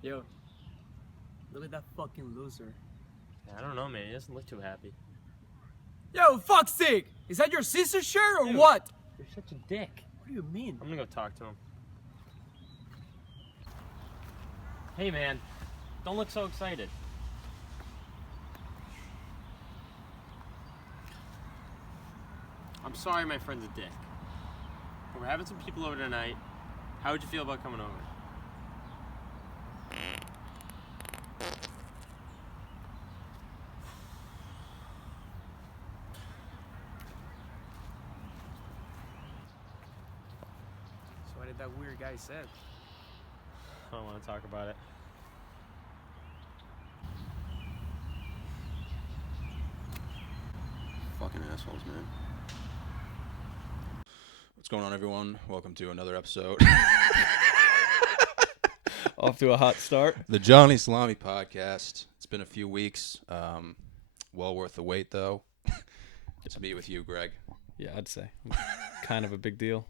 Yo, look at that fucking loser. I don't know, man. He doesn't look too happy. Yo, fuck's sake! Is that your sister's shirt or Dude. what? You're such a dick. What do you mean? I'm gonna go talk to him. Hey, man. Don't look so excited. I'm sorry my friend's a dick. But we're having some people over tonight. How would you feel about coming over? So what did that weird guy say? I don't want to talk about it. Fucking assholes, man. What's going on, everyone? Welcome to another episode. Off to a hot start. The Johnny Salami podcast. It's been a few weeks. Well worth the wait, though. To meet with you, Greg. Yeah, I'd say. Kind of a big deal.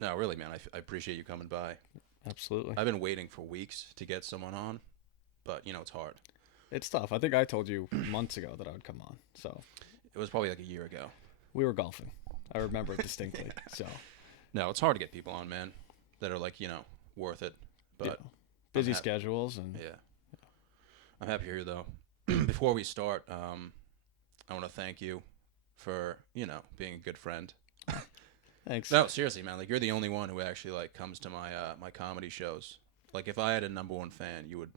No, really, man. I appreciate you coming by. Absolutely. I've been waiting for weeks to get someone on, but, it's hard. It's tough. I think I told you months ago that I would come on. So It was probably like a year ago. we were golfing. I remember it distinctly. So No, it's hard to get people on, man, that are, worth it. But yeah. Busy I'm happy. schedules and Yeah. I'm happy you're here, though. Before we start, I want to thank you for, being a good friend. thanks. No, seriously, man. You're the only one who actually, comes to my my comedy shows. If I had a number one fan, you would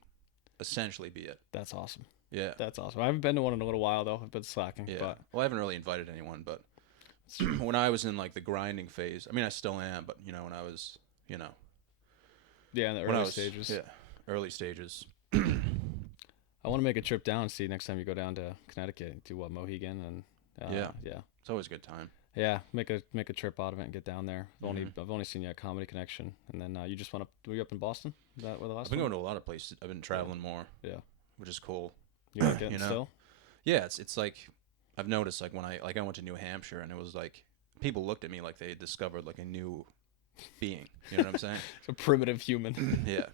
essentially be it. That's awesome. Yeah. That's awesome. I haven't been to one in a little while though. I've been slacking. Yeah. But Well, I haven't really invited anyone, but when I was in, the grinding phase, I mean, I still am, but, when I was, yeah, in the when I early was, stages. Yeah, early stages. I want to make a trip down and see next time you go down to Connecticut to Mohegan and Yeah. yeah. It's always a good time. Yeah, make a trip out of it and get down there. Mm-hmm. I've only seen you at Comedy Connection, and then you just went up. Were you up in Boston? Is that where the last? I've been one? going to a lot of places. I've been traveling more. Yeah. Which is cool. You like it You know? still? Yeah, it's I've noticed when I went to New Hampshire, and it was people looked at me like they had discovered a new being. You know what I'm saying? It's a primitive human. Yeah.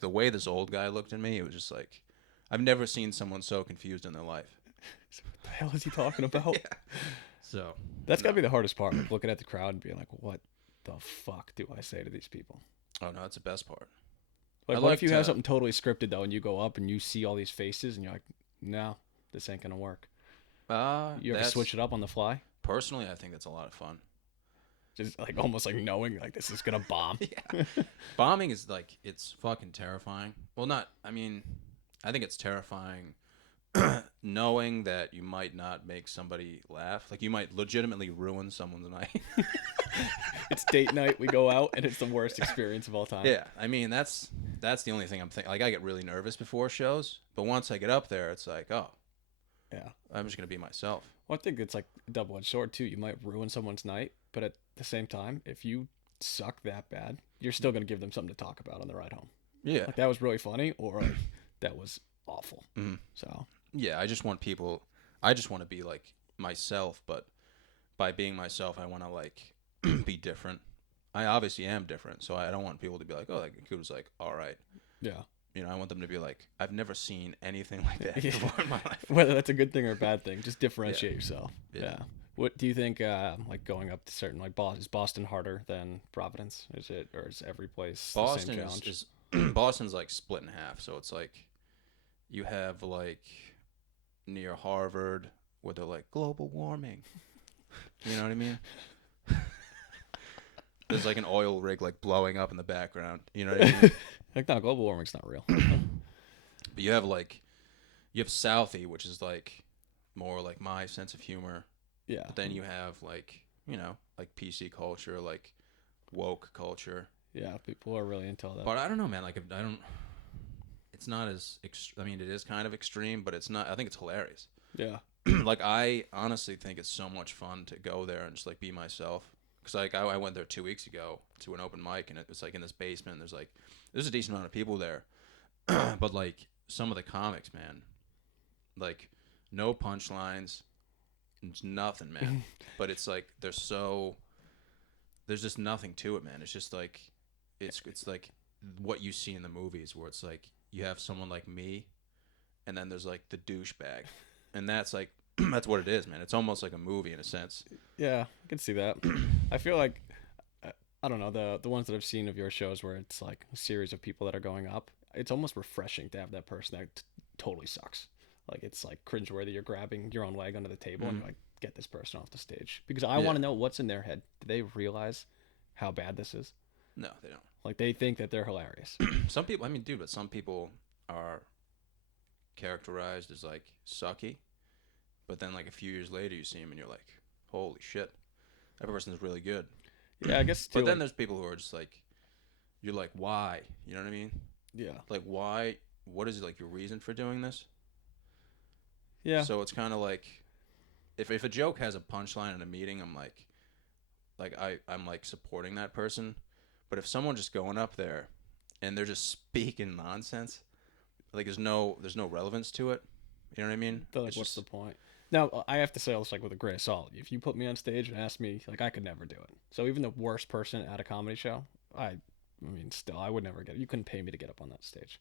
The way this old guy looked at me, it was just I've never seen someone so confused in their life. What the hell is he talking about? Yeah. So That's gotta be the hardest part, looking at the crowd and being like, what the fuck do I say to these people? Oh no, that's the best part. Like, I what like if you have to- something totally scripted though, and you go up and you see all these faces and you're like, no, this ain't gonna work. You ever switch it up on the fly? Personally, I think that's a lot of fun. Just almost knowing this is gonna bomb. Yeah. Bombing is it's fucking terrifying. Well, I think it's terrifying knowing that you might not make somebody laugh. You might legitimately ruin someone's night. It's date night. We go out and it's the worst experience of all time. Yeah, that's the only thing I'm thinking. I get really nervous before shows, but once I get up there, it's oh, Yeah. I'm just gonna be myself. Well, I think it's a double-edged sword too. You might ruin someone's night, but at the same time, if you suck that bad, you're still gonna give them something to talk about on the ride home. Yeah. That was really funny, or that was awful. Mm-hmm. So Yeah, I just want to be myself, but by being myself, I want to be different. I obviously am different, so I don't want people to be oh, that kid was all right. yeah, I want them to be I've never seen anything like that before in my life. whether that's a good thing or a bad thing, just differentiate yourself. Yeah. Yeah. What do you think? Going up to certain is Boston harder than Providence? Is it, or is every place the same Boston challenge? is Boston's split in half, so it's you have near Harvard where they're global warming. You know what I mean? There's an oil rig blowing up in the background. You know what I mean? No, global warming's not real. But you have you have Southie, which is more my sense of humor. Yeah. But then you have PC culture, woke culture. Yeah, people are really into all that. But I don't know, man. It's not as it is kind of extreme, but it's not. I think it's hilarious. Yeah. I honestly think it's so much fun to go there and just be myself. Because I went there 2 weeks ago to an open mic, and it was in this basement. There's a decent amount of people there, but some of the comics, man, no punchlines, it's nothing, man. But it's there's just nothing to it, man. It's just it's what you see in the movies, where it's like you have someone like me, and then there's like the douchebag, and that's like that's what it is, man. It's almost like a movie in a sense. Yeah, I can see that. I feel like I don't know, the ones that I've seen of your shows where it's like a series of people that are going up. It's almost refreshing to have that person that totally sucks. Like it's like cringeworthy. You're grabbing your own leg under the table and you're like, get this person off the stage because I want to know what's in their head. Do they realize how bad this is? No, they don't. Like they think that they're hilarious. Some people, I mean, dude, but some people are characterized as like sucky, but then like a few years later you see them and you're like, holy shit, that person's really good. Yeah, I guess. Too, But then there's people who are just like, you're like, why? You know what I mean? yeah, Like, why? What is like your reason for doing this? yeah, So it's kind of like, if a joke has a punchline in a meeting, I'm like I'm like supporting that person. But if someone just going up there and they're just speaking nonsense, like there's no relevance to it. You know what I mean? They're like, It's what's just- the point? Now I have to say, it's like with a grain of salt. If you put me on stage and ask me, like I could never do it. So even the worst person at a comedy show, I mean, still, I would never get it. You couldn't pay me to get up on that stage,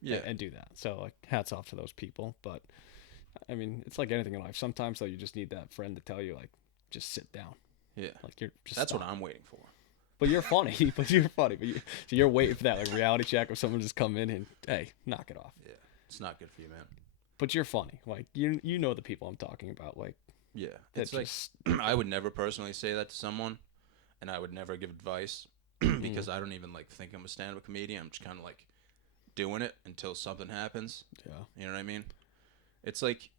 yeah, and do that. So like, hats off to those people. But I mean, it's like anything in life. Sometimes though, you just need that friend to tell you, like, just sit down. yeah. Like you're just. That's stop. what I'm waiting for. But you're funny. But you're funny. But so you're waiting for that like reality check of someone just come in and hey, knock it off. Yeah, it's not good for you, man. But you're funny. Like you know the people I'm talking about. Like Yeah, that it's like just I would never personally say that to someone, and I would never give advice because I don't even like think I'm a stand-up comedian. I'm just kind of like doing it until something happens. yeah. You know what I mean? It's like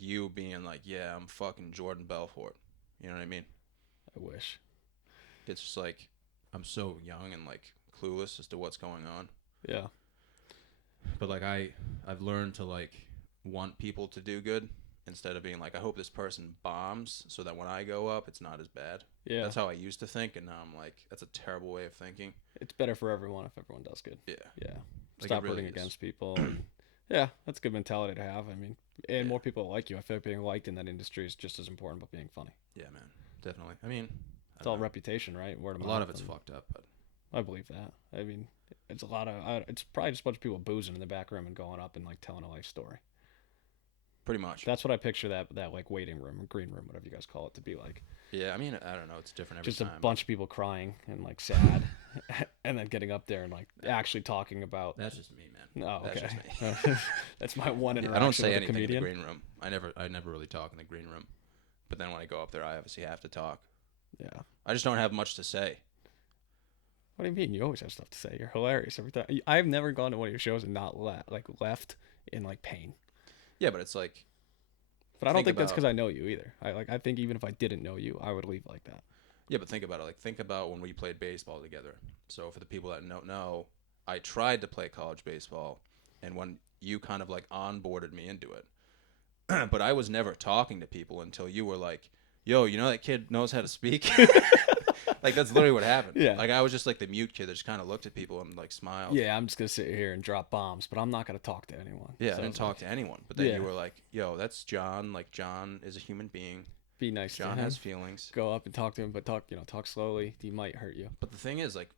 you being like, yeah, I'm fucking Jordan Belfort. You know what I mean? I wish. It's just like I'm so young and like clueless as to what's going on. Yeah. But like I've learned to like want people to do good instead of being like, I hope this person bombs so that when I go up it's not as bad. Yeah. That's how I used to think, and now I'm like, that's a terrible way of thinking. It's better for everyone if everyone does good. Yeah. Yeah. Like, Stop it really rooting is. against people. Yeah, that's a good mentality to have. I mean, and more people like you. I feel like being liked in that industry is just as important, but being funny. Yeah, man. Definitely. I mean, It's all reputation, right? Word of a mouth. lot of it's and fucked up, but I believe that. I mean, it's a lot of. It's probably just a bunch of people boozing in the back room and going up and like telling a life story. pretty much. That's what I picture that like waiting room or green room, whatever you guys call it, to be like. Yeah, I mean, I don't know. It's different every Just time. a bunch of people crying and like sad, and then getting up there and like actually talking about. That's just me, man. Oh, That's okay. just me. That's my one Yeah, interaction I don't say with a anything in the comedian. green room. I never really talk in the green room. But then when I go up there, I obviously have to talk. Yeah. I just don't have much to say. What do you mean? You always have stuff to say. You're hilarious every time. I've never gone to one of your shows and not left in like pain. Yeah, but it's like, But I don't think that's about- because I know you either. I think even if I didn't know you, I would leave like that. yeah, but think about it. Like, think about when we played baseball together. So for the people that don't know, I tried to play college baseball, and when you kind of like onboarded me into it, but I was never talking to people until you were like, yo, you know that kid knows how to speak? Like, that's literally what happened. Yeah. Like, I was just like the mute kid that just kind of looked at people and like smiled. Yeah, I'm just gonna sit here and drop bombs, but I'm not gonna talk to anyone. Yeah, So I didn't it's talk like, to anyone. But then Yeah. you were like, yo, that's John. Like, John is a human being. Be nice John to him. has feelings. Go up and talk to him, but talk slowly. He might hurt you. But the thing is, like,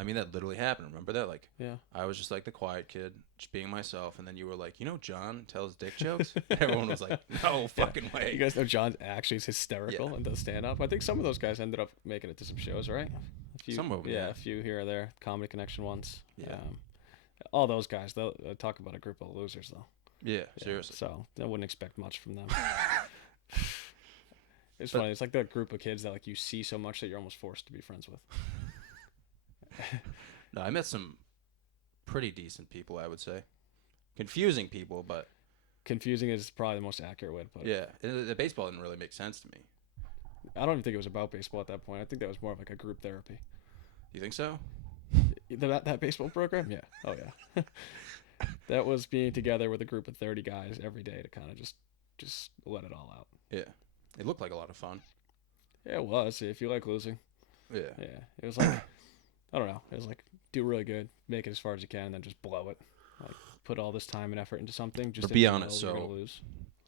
I mean, that literally happened. Remember that? Like, Yeah. I was just like the quiet kid, just being myself. And then you were like, you know, John tells dick jokes? And everyone was like, no fucking way. You guys know John actually is hysterical Yeah. and does stand up. I think some of those guys ended up making it to some shows, right? A few, Some of 'em, yeah. a few here or there. Comedy Connection ones. Yeah. All those guys, they'll talk about a group of losers, though. Yeah, Yeah, seriously. So I wouldn't expect much from them. It's funny. It's like that group of kids that like you see so much that you're almost forced to be friends with. No, I met some pretty decent people, I would say. Confusing people, but Confusing is probably the most accurate way to put it. yeah, the baseball didn't really make sense to me. I don't even think it was about baseball at that point. I think that was more of like a group therapy. You think so? That baseball program? Yeah. Oh yeah. That was being together with a group of 30 guys every day to kind of just let it all out. Yeah. It looked like a lot of fun. Yeah, it was. If you like losing. Yeah. Yeah. It was like I don't know. It was like do really good, make it as far as you can, and then just blow it. Like put all this time and effort into something just But if be you know honest, you're so- gonna lose.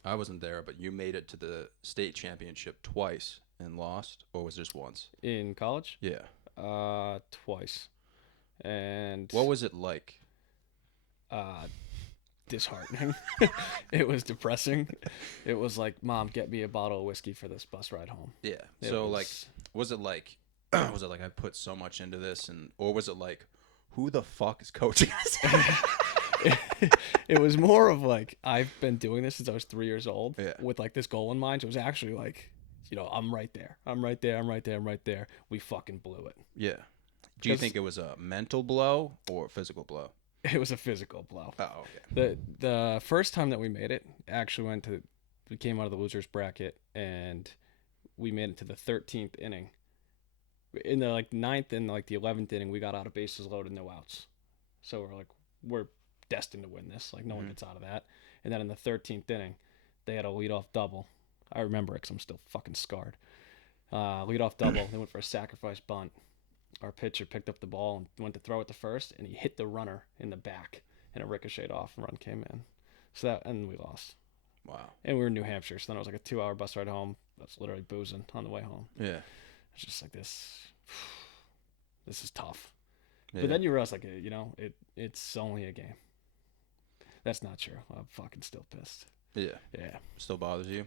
I wasn't there, but you made it to the state championship twice and lost, or was it just once? In college? Yeah. Twice. And What was it like? Disheartening. It was depressing. It was like, Mom, get me a bottle of whiskey for this bus ride home. Yeah. It So was- like, was it like, was it like I put so much into this, or was it like, who the fuck is coaching us? it was more of like, I've been doing this since I was 3 years old Yeah. with like this goal in mind. So it was actually like, I'm right there. I'm right there. I'm right there. I'm right there. We fucking blew it. Yeah. Do you 'Cause- think it was a mental blow or a physical blow? It was a physical blow. Oh, okay. The first time that we made it, actually we came out of the losers bracket and we made it to the 13th inning. In the like 9th and like the 11th inning, we got out of bases loaded, no outs. So we're destined to win this. Like no one gets out of that. And then in the 13th inning, they had a leadoff double. I remember it because I'm still fucking scarred. Leadoff double. They went for a sacrifice bunt. Our pitcher picked up the ball and went to throw it to first, and he hit the runner in the back, and it ricocheted off, and run came in. And we lost. Wow. And we were in New Hampshire, so then it was like a 2-hour bus ride home. That's literally boozing on the way home. Yeah. It's just like this. This is tough. Yeah. But then you realize, like, it's only a game. That's not true. I'm fucking still pissed. Yeah. Yeah. Still bothers you?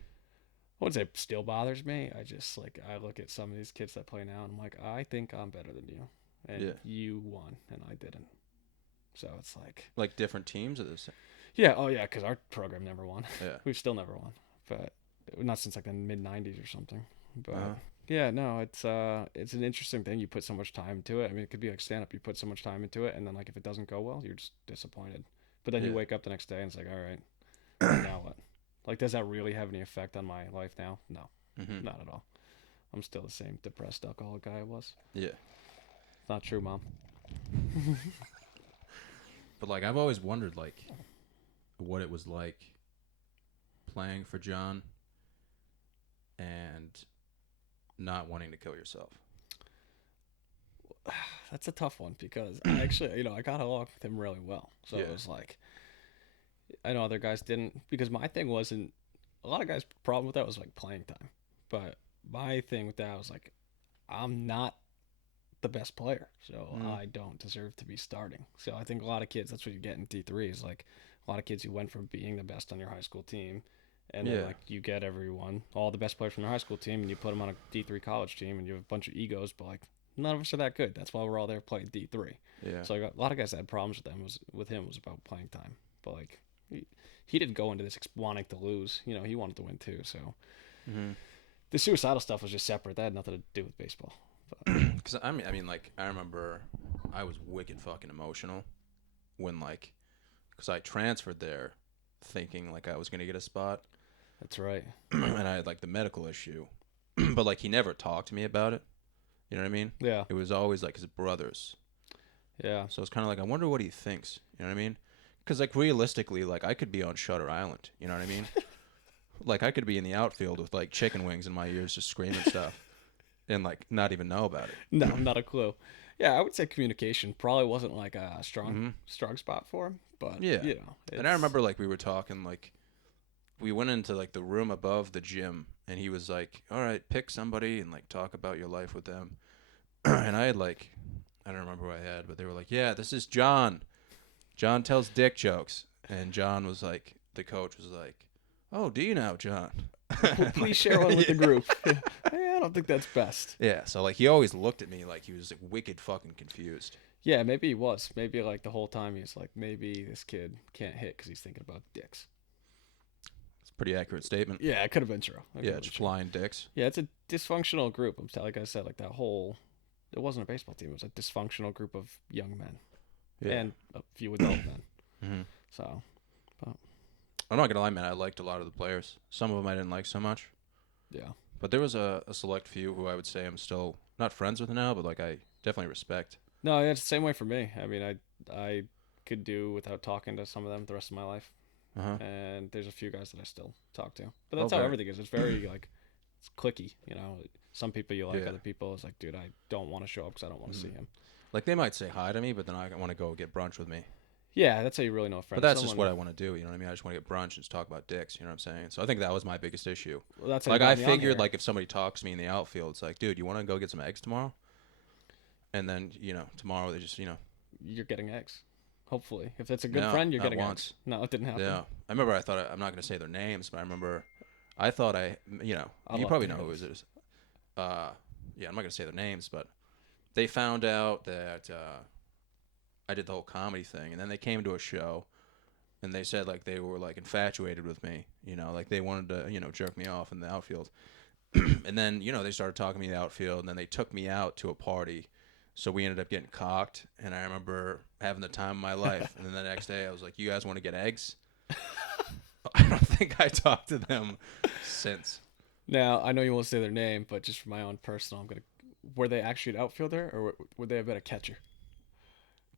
I wouldn't say it still bothers me. I just, like, I look at some of these kids that play now, and I'm like, I think I'm better than you. And Yeah. you won, and I didn't. So it's like... Like different teams or this? Yeah, oh yeah, because our program never won. Yeah. We've still never won. But not since, like, the mid-90s or something. But... Uh-huh. Yeah, no, it's an interesting thing. You put so much time into it. I mean, it could be like stand-up. You put so much time into it, and then, like, if it doesn't go well, you're just disappointed. But then you Yeah. wake up the next day, and it's like, all right, now what? Like, does that really have any effect on my life now? No, Mm-hmm. not at all. I'm still the same depressed alcoholic guy I was. Yeah. It's not true, Mom. But like I've always wondered like what it was like playing for John and not wanting to kill yourself. That's a tough one because I actually, I got along with him really well. So Yeah. it was like, I know other guys didn't, because my thing wasn't, a lot of guys' problem with that was like playing time. But my thing with that was like, I'm not the best player, so I don't deserve to be starting. So I think a lot of kids, that's what you get in D3 is like a lot of kids who went from being the best on your high school team, and then Yeah. like you get all the best players from their high school team, and you put them on a D3 college team, and you have a bunch of egos, but like none of us are that good. That's why we're all there playing D3. Yeah. So a lot of guys that had problems with them with him was about playing time, but like he didn't go into this wanting to lose. He wanted to win too. So the suicidal stuff was just separate. That had nothing to do with baseball. Because I mean, like I remember I was wicked fucking emotional when like, because I transferred there, thinking like I was gonna get a spot, That's right. and I had like the medical issue, but like he never talked to me about it. You know what I mean? Yeah. It was always like his brothers. Yeah. So it's kind of like I wonder what he thinks. You know what I mean? Because like realistically, like I could be on Shutter Island. You know what I mean? Like I could be in the outfield with like chicken wings in my ears, just screaming stuff, and like not even know about it. No, not a clue. Yeah, I would say communication probably wasn't like a strong spot for him, but Yeah. And I it's- remember like we were talking like we went into like the room above the gym and he was like, "All right, pick somebody and like talk about your life with them." And I had like I don't remember what I had, but they were like, "Yeah, this is John. John tells dick jokes." And John was like, the coach was like, "Oh, do you now, John?" Please share one with the group. Yeah, I don't think that's best. Yeah, so like he always looked at me like he was like wicked fucking confused. Yeah, maybe he was. Maybe like the whole time he's like, maybe this kid can't hit because he's thinking about dicks. It's a pretty accurate statement. Yeah, it could have been true. It could Yeah, have just been true. flying dicks. Yeah, it's a dysfunctional group. Like I said, like that whole. It wasn't a baseball team. It was a dysfunctional group of young men Yeah. and a few adult men. Mm-hmm. So, I'm not gonna lie, man. I liked a lot of the players. Some of them I didn't like so much, yeah. but there was a select few who I would say I'm still not friends with now, but like I definitely respect. No, yeah, it's the same way for me. I mean, I could do without talking to some of them the rest of my life. Uh-huh. And there's a few guys that I still talk to. But that's Oh, how very- everything is. It's very like it's clicky, Some people you like, Yeah. other people it's like, dude, I don't want to show up because I don't want to see him. Like they might say hi to me, but then I want to go get brunch with me. Yeah, that's how you really know a friend. But that's just what I want to do. You know what I mean? I just want to get brunch and just talk about dicks. You know what I'm saying? So I think that was my biggest issue. Well, that's how Like you got I me on figured, here. like if somebody talks to me in the outfield, it's like, dude, you want to go get some eggs tomorrow? And then tomorrow they just you're getting eggs. Hopefully, if that's a good No, friend, you're not getting once. eggs. No, it didn't happen. Yeah, I remember. I thought I'm not gonna say their names, but I remember. I thought you I'd you love probably to know hear who this. it is. Yeah, I'm not gonna say their names, but they found out that I did the whole comedy thing, and then they came to a show, and they said like they were like infatuated with me, like they wanted to, jerk me off in the outfield, and then they started talking to me in the outfield, and then they took me out to a party, so we ended up getting cocked, and I remember having the time of my life, and then the next day I was like, "You guys want to get eggs?" I don't think I talked to them since. Now I know you won't say their name, but just for my own personal, were they actually an outfielder or would they have been a catcher?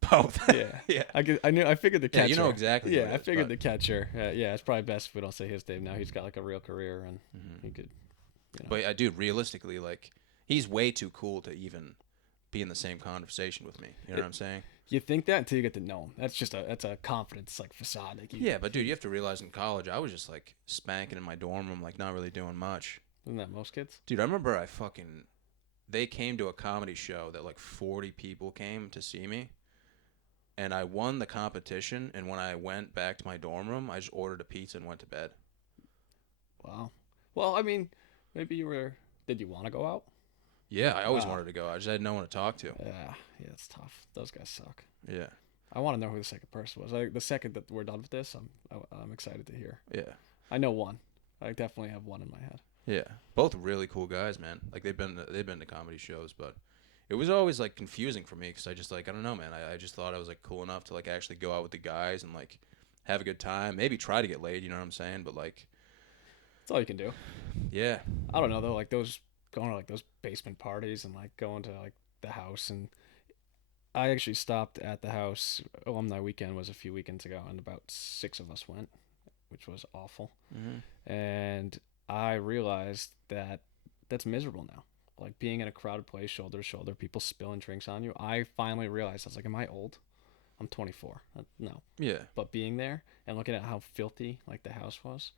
Both. Yeah, Yeah. I figured the Yeah, catcher. you know exactly who Yeah, it I is, figured but- the catcher. Yeah, it's probably best if we don't say his name now. He's got like a real career and he could. But dude, realistically, like he's way too cool to even be in the same conversation with me. You know what I'm saying? You think that until you get to know him. That's a confidence like facade. Like Yeah, but dude, you have to realize in college, I was just like spanking in my dorm room, like not really doing much. Isn't that most kids? Dude, I remember they came to a comedy show that like 40 people came to see me. And I won the competition, and when I went back to my dorm room, I just ordered a pizza and went to bed. Wow. Well, I mean, maybe you were. Did you want to go out? Yeah, I always Wow. wanted to go. I just had no one to talk to. Yeah, it's tough. Those guys suck. Yeah, I want to know who the second person was. The second that we're done with this, I'm excited to hear. yeah, I know one. I definitely have one in my head. yeah. Both really cool guys, man. Like they've been to comedy shows, but it was always like confusing for me because I just like I don't know, man. I just thought I was like cool enough to like actually go out with the guys and like have a good time, maybe try to get laid. You know what I'm saying? But like, That's all you can do. yeah, I don't know though. Like going to like those basement parties and like going to like the house, and I actually stopped at the house. Alumni weekend was a few weekends ago, and about 6 of us went, which was awful. And I realized that that's miserable now. Like being in a crowded place, shoulder to shoulder, people spilling drinks on you. I finally realized I was like, "Am I old? I'm 24. No." yeah, But being there and looking at how filthy like the house was,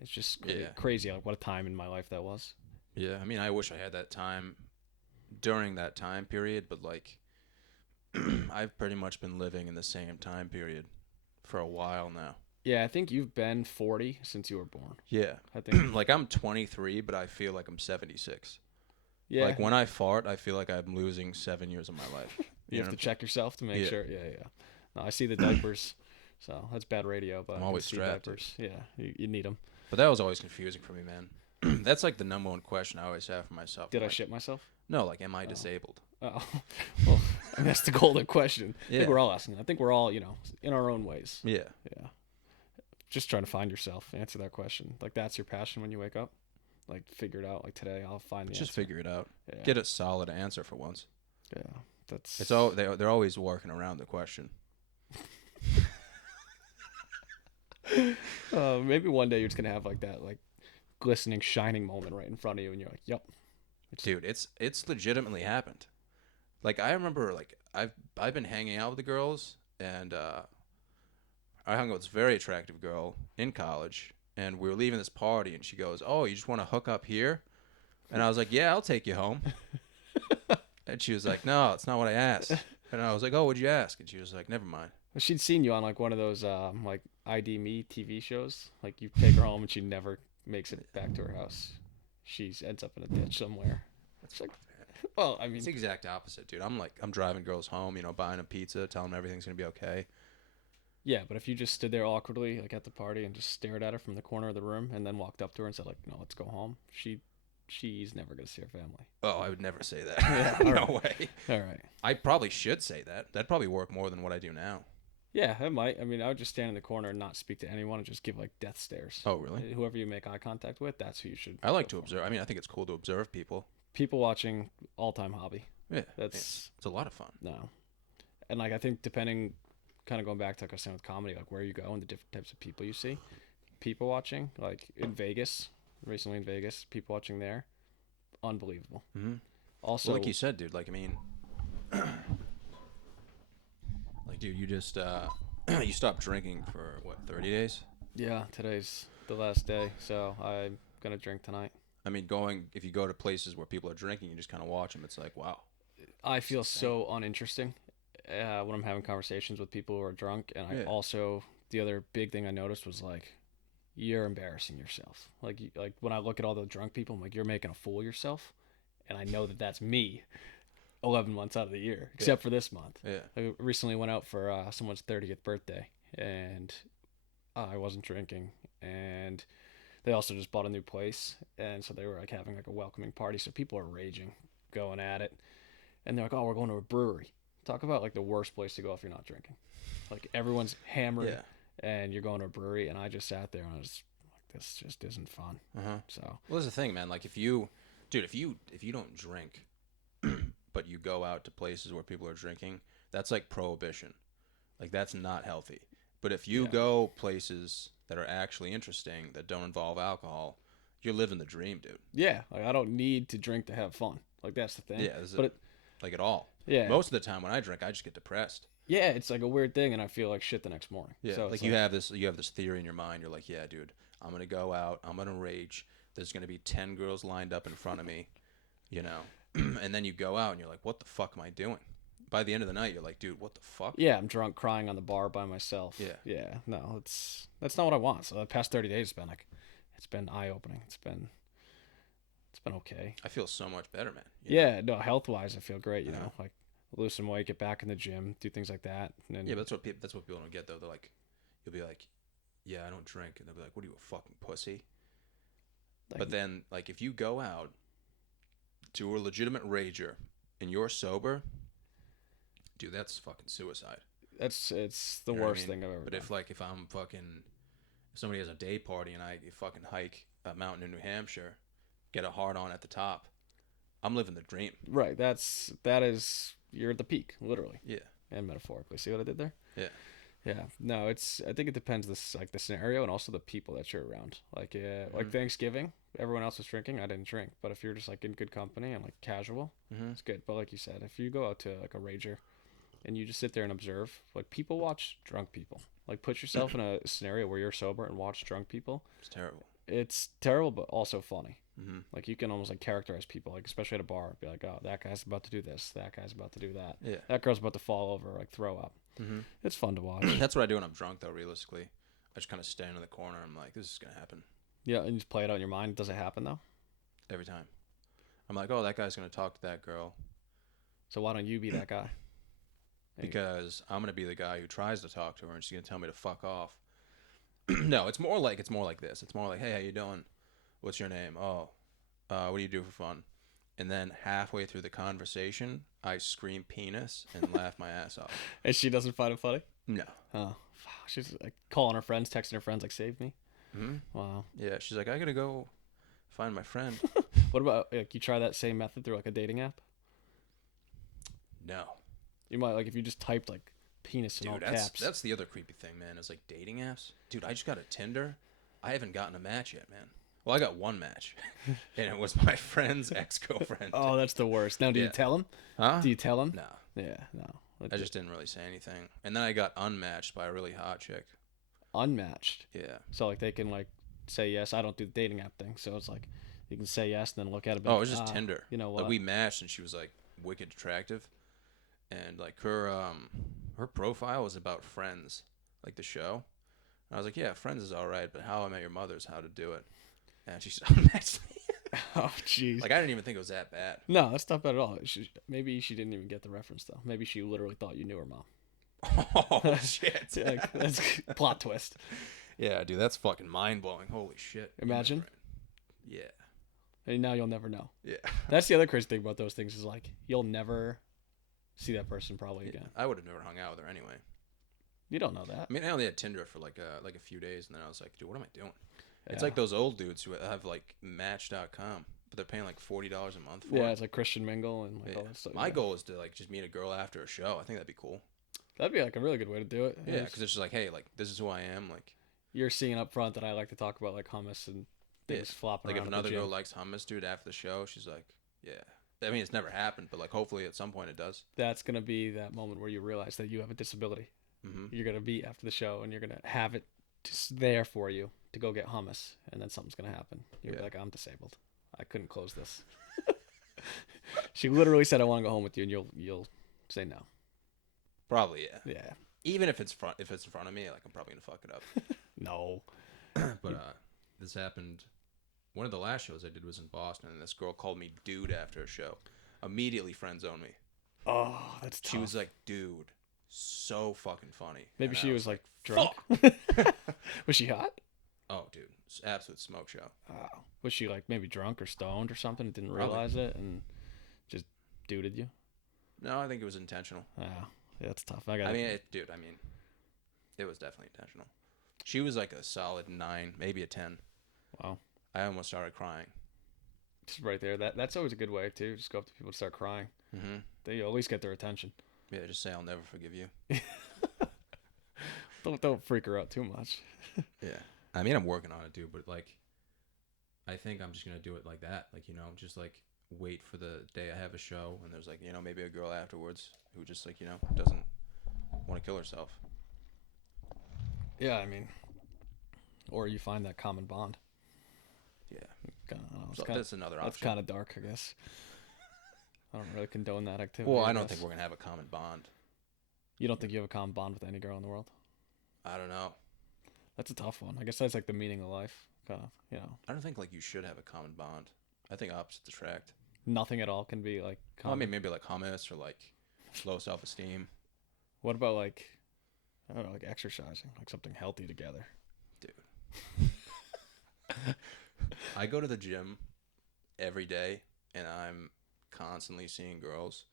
it's just Yeah. crazy. Like what a time in my life that was. yeah. I mean, I wish I had that time during that time period, but like, I've pretty much been living in the same time period for a while now. Yeah, I think you've been 40 since you were born. Yeah, I think. like I'm 23, but I feel like I'm 76. Yeah. Like when I fart, I feel like I'm losing 7 years of my life. you know have to what check yourself to make Yeah. sure. Yeah. No, I see the diapers. So that's bad radio, but I'm I always see strapped, dude. diapers. Yeah, you need them. But that was always confusing for me, man. That's like the number one question I always have for myself. Did I like, shit myself? No, like, am I disabled? Oh, well, I mean, that's the golden question. I Yeah. think we're all asking. I think we're all, in our own ways. Yeah. Yeah. Just trying to find yourself. Answer that question. Like that's your passion when you wake up. Like figure it out. Like today, I'll find the Just answer. figure it out. Yeah. Get a solid answer for once. Yeah. That's. It's all they're always working around the question. Maybe one day you're just gonna have like that, like glistening, shining moment right in front of you, and you're like, "Yep." Dude, it's legitimately happened. Like I remember, like I've been hanging out with the girls, and I hung out with this very attractive girl in college, and we were leaving this party, and she goes, "Oh, you just want to hook up here?" And I was like, "Yeah, I'll take you home." And she was like, "No, that's not what I asked." And I was like, "Oh, what'd you ask?" And she was like, "Never mind." Well, she'd seen you on like one of those like ID Me TV shows. Like you take her home and she never makes it back to her house. She ends up in a ditch somewhere. It's like, well, I mean, It's the exact opposite, dude. I'm driving girls home, buying a pizza, telling them everything's gonna be okay. yeah. But if you just stood there awkwardly, like at the party, and just stared at her from the corner of the room, and then walked up to her and said, like, "No, let's go home," she's never gonna see her family. Oh, I would never say that. Yeah, No alright. way. All right. I probably should say that. That'd probably work more than what I do now. Yeah, it might. I mean, I would just stand in the corner and not speak to anyone and just give like death stares. Oh, really? Whoever you make eye contact with, that's who you should. I like go to for. observe. I mean, I think it's cool to observe people. People watching, all-time hobby. Yeah, That's it's a lot of fun. no, and like I think depending, kind of going back to like I was saying with comedy, like where you go and the different types of people you see, people watching like in Vegas, recently in Vegas, people watching there, unbelievable. Mm-hmm. Also, Well, like you said, dude. Like I mean, like dude, you just you stopped drinking for what 30 days? yeah, today's the last day, so I'm gonna drink tonight. I mean, if you go to places where people are drinking, you just kind of watch them. It's like, wow. I feel so uninteresting, when I'm having conversations with people who are drunk, and I Yeah. also the other big thing I noticed was like you're embarrassing yourself. Like like when I look at all the drunk people, I'm like you're making a fool of yourself, and I know that that's me. 11 months out of the year, except for this month. Yeah. I recently went out for someone's 30th birthday, and I wasn't drinking, and they also just bought a new place, and so they were like having like a welcoming party. So people are raging, going at it, and they're like, "Oh, we're going to a brewery." Talk about like the worst place to go if you're not drinking. Like everyone's hammered, Yeah. and you're going to a brewery, and I just sat there and I was like, "This just isn't fun." So Well, that's the thing, man. Like if you, dude, if you don't drink, but you go out to places where people are drinking, that's like prohibition. Like that's not healthy. But if you Yeah. go places that are actually interesting that don't involve alcohol, you're living the dream, dude. yeah, like I don't need to drink to have fun. Like that's the thing. Yeah, but it, like at all. yeah, Most of the time when I drink, I just get depressed. yeah, it's like a weird thing, and I feel like shit the next morning. Yeah, So like it's you have this theory in your mind. You're like, yeah, dude, I'm gonna go out. I'm gonna rage. There's gonna be 10 girls lined up in front of me, you know. And then you go out and you're like, what the fuck am I doing? By the end of the night, you're like, dude, what the fuck? yeah, I'm drunk, crying on the bar by myself. Yeah. yeah. No, that's not what I want. So the past 30 days has been like, it's been eye opening. It's been okay. I feel so much better, man. You know? Yeah, no, health wise, I feel great. You Uh-huh. know, like lose some weight, get back in the gym, do things like that. And then, Yeah, but that's what people don't get though. They're like, you'll be like, yeah, I don't drink, and they'll be like, what are you, a fucking pussy? like, But then, like, if you go out to a legitimate rager and you're sober, dude, that's fucking suicide. it's the You know what I worst mean? thing I've ever But done. if I'm fucking, if somebody has a day party and I fucking hike a mountain in New Hampshire, get a hard on at the top, I'm living the dream. Right, you're at the peak, literally Yeah. and metaphorically. See what I did there? Yeah. Yeah, no, I think it depends the scenario and also the people that you're around. Like like Thanksgiving, everyone else was drinking, I didn't drink. But if you're just like in good company and like casual, it's good. But like you said, if you go out to like a rager and you just sit there and observe, like people watch drunk people. Like put yourself in a scenario where you're sober and watch drunk people. It's terrible. It's terrible, but also funny. Mm-hmm. Like you can almost like characterize people, like especially at a bar, be like, oh, that guy's about to do this, that guy's about to do that, Yeah. that girl's about to fall over, like throw up. Mm-hmm. It's fun to watch. That's what I do when I'm drunk, though, realistically. I just kind of stand in the corner. I'm like, this is going to happen Yeah, and you just play it out in your mind. Does it happen though? every time. I'm like, oh, that guy's going to talk to that girl So why don't you be that guy? because I'm going to be the guy who tries to talk to her and she's going to tell me to fuck off. No, it's more like this. It's more like, hey, how you doing? What's your name? Oh, what do you do for fun? And then halfway through the conversation, I scream penis and laugh my ass off. And she doesn't find it funny? No. Oh, she's like calling her friends, texting her friends, like, save me. Hmm. Wow. Yeah, she's like, I got to go find my friend. What about, like, you try that same method through, like, a dating app? No. You might, like, if you just typed, like, penis in all Dude, caps. that's the other creepy thing, man. Is like dating apps. Dude, I just got a Tinder. I haven't gotten a match yet, man. Well, I got one match, and it was my friend's ex-girlfriend. Oh, that's the worst. Now, do you Yeah. tell him? Huh? Do you tell him? No, Yeah, no. I just didn't really say anything. And then I got unmatched by a really hot chick. Unmatched. Yeah. So, like, they can, like, say yes. I don't do the dating app thing. So it's like, you can say yes and then look at it. Oh, it was just Tinder. You know what? Like we matched, and she was like wicked attractive, and like her profile was about Friends, like the show. And I was like, yeah, Friends is all right, but How I Met Your Mother is how to do it. And she unmatched me. Oh, jeez. Like I didn't even think it was that bad. No, that's not bad at all. Maybe she didn't even get the reference, though. Maybe she literally thought you knew her mom. Oh shit! Like, that's plot twist. Yeah, dude, that's fucking mind blowing. Holy shit! Imagine. Yeah. And now you'll never know. Yeah. That's the other crazy thing about those things is, like, you'll never see that person probably again. I would have never hung out with her anyway. You don't know that. I mean, I only had Tinder for like a few days, and then I was like, dude, what am I doing? It's Yeah. like those old dudes who have like Match.com, but they're paying like $40 a month for Yeah, it. it's like Christian Mingle and like Yeah. all that stuff. My yeah. goal is to like just meet a girl after a show. I think that'd be cool. That'd be like a really good way to do it. Yeah, because it's just like, hey, like this is who I am. Like, You're seeing up front that I like to talk about like hummus and things flopping like if around. another at the girl gym. likes hummus, dude, after the show, she's like, yeah. I mean, it's never happened, but like hopefully at some point it does. That's gonna be that moment where you realize that you have a disability. Mm-hmm. You're gonna be after the show and you're gonna have it just there for you to go get hummus, and then something's gonna happen. You're Yeah. like, I'm disabled. I couldn't close this. She literally said, I want to go home with you, and you'll say no. Probably, yeah. Yeah. Even if it's in front of me, like I'm probably gonna fuck it up. No. But this happened. One of the last shows I did was in Boston, and this girl called me dude after a show. Immediately friend zoned me. Oh, that's tough. She was like, dude, so fucking funny. Maybe And she I was like fuck. drunk. Was she hot? Oh, dude, it's an absolute smoke show. Oh. Was she like maybe drunk or stoned or something and didn't Probably. realize it and just duded you? No, I think it was intentional. Oh, yeah, that's tough. I mean, it was definitely intentional. She was like a solid 9, maybe a 10. Wow. I almost started crying. Just right there. That's always a good way too. Just go up to people and start crying. Mm-hmm. They at least get their attention. Yeah, just say I'll never forgive you. Don't freak her out too much. Yeah. I mean, I'm working on it, dude, but like, I think I'm just gonna do it like that. Like, you know, just like wait for the day I have a show, and there's like, you know, maybe a girl afterwards who just like, you know, doesn't want to kill herself. Yeah, I mean, or you find that common bond. Yeah. I don't know, So that's another option. That's kind of dark, I guess. I don't really condone that activity. Well, I don't guess. think we're gonna have a common bond. You don't think you have a common bond with any girl in the world? I don't know. That's a tough one. I guess that's like the meaning of life, kind of. You know, I don't think like you should have a common bond. I think opposites attract. nothing at all can be like. Well, I Common. mean, maybe like hummus or like low self-esteem. What about like, I don't know, like exercising, like something healthy together? Dude. I go to the gym every day, and I'm constantly seeing girls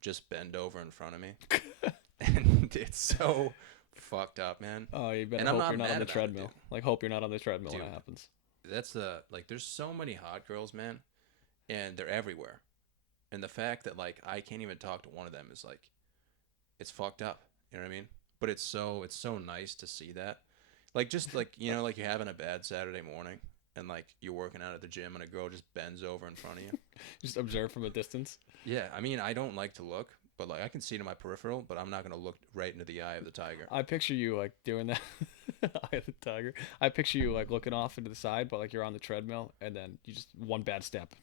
just bend over in front of me. And it's so fucked up, man. Oh, you better And I'm hope not you're not mad on the about it, treadmill. dude. Like, hope you're not on the treadmill when Dude. that happens. That's like, there's so many hot girls, man, and they're everywhere. And the fact that like I can't even talk to one of them is like, it's fucked up. You know what I mean? But it's so nice to see that. Like, just like, you know, like you're having a bad Saturday morning, and like you're working out at the gym, and a girl just bends over in front of you. Just observe from a distance. Yeah, I mean, I don't like to look, but like I can see to my peripheral, but I'm not gonna look right into the eye of the tiger. I picture you like doing that. Eye of the tiger. I picture you like looking off into the side, but like you're on the treadmill, and then you just one bad step,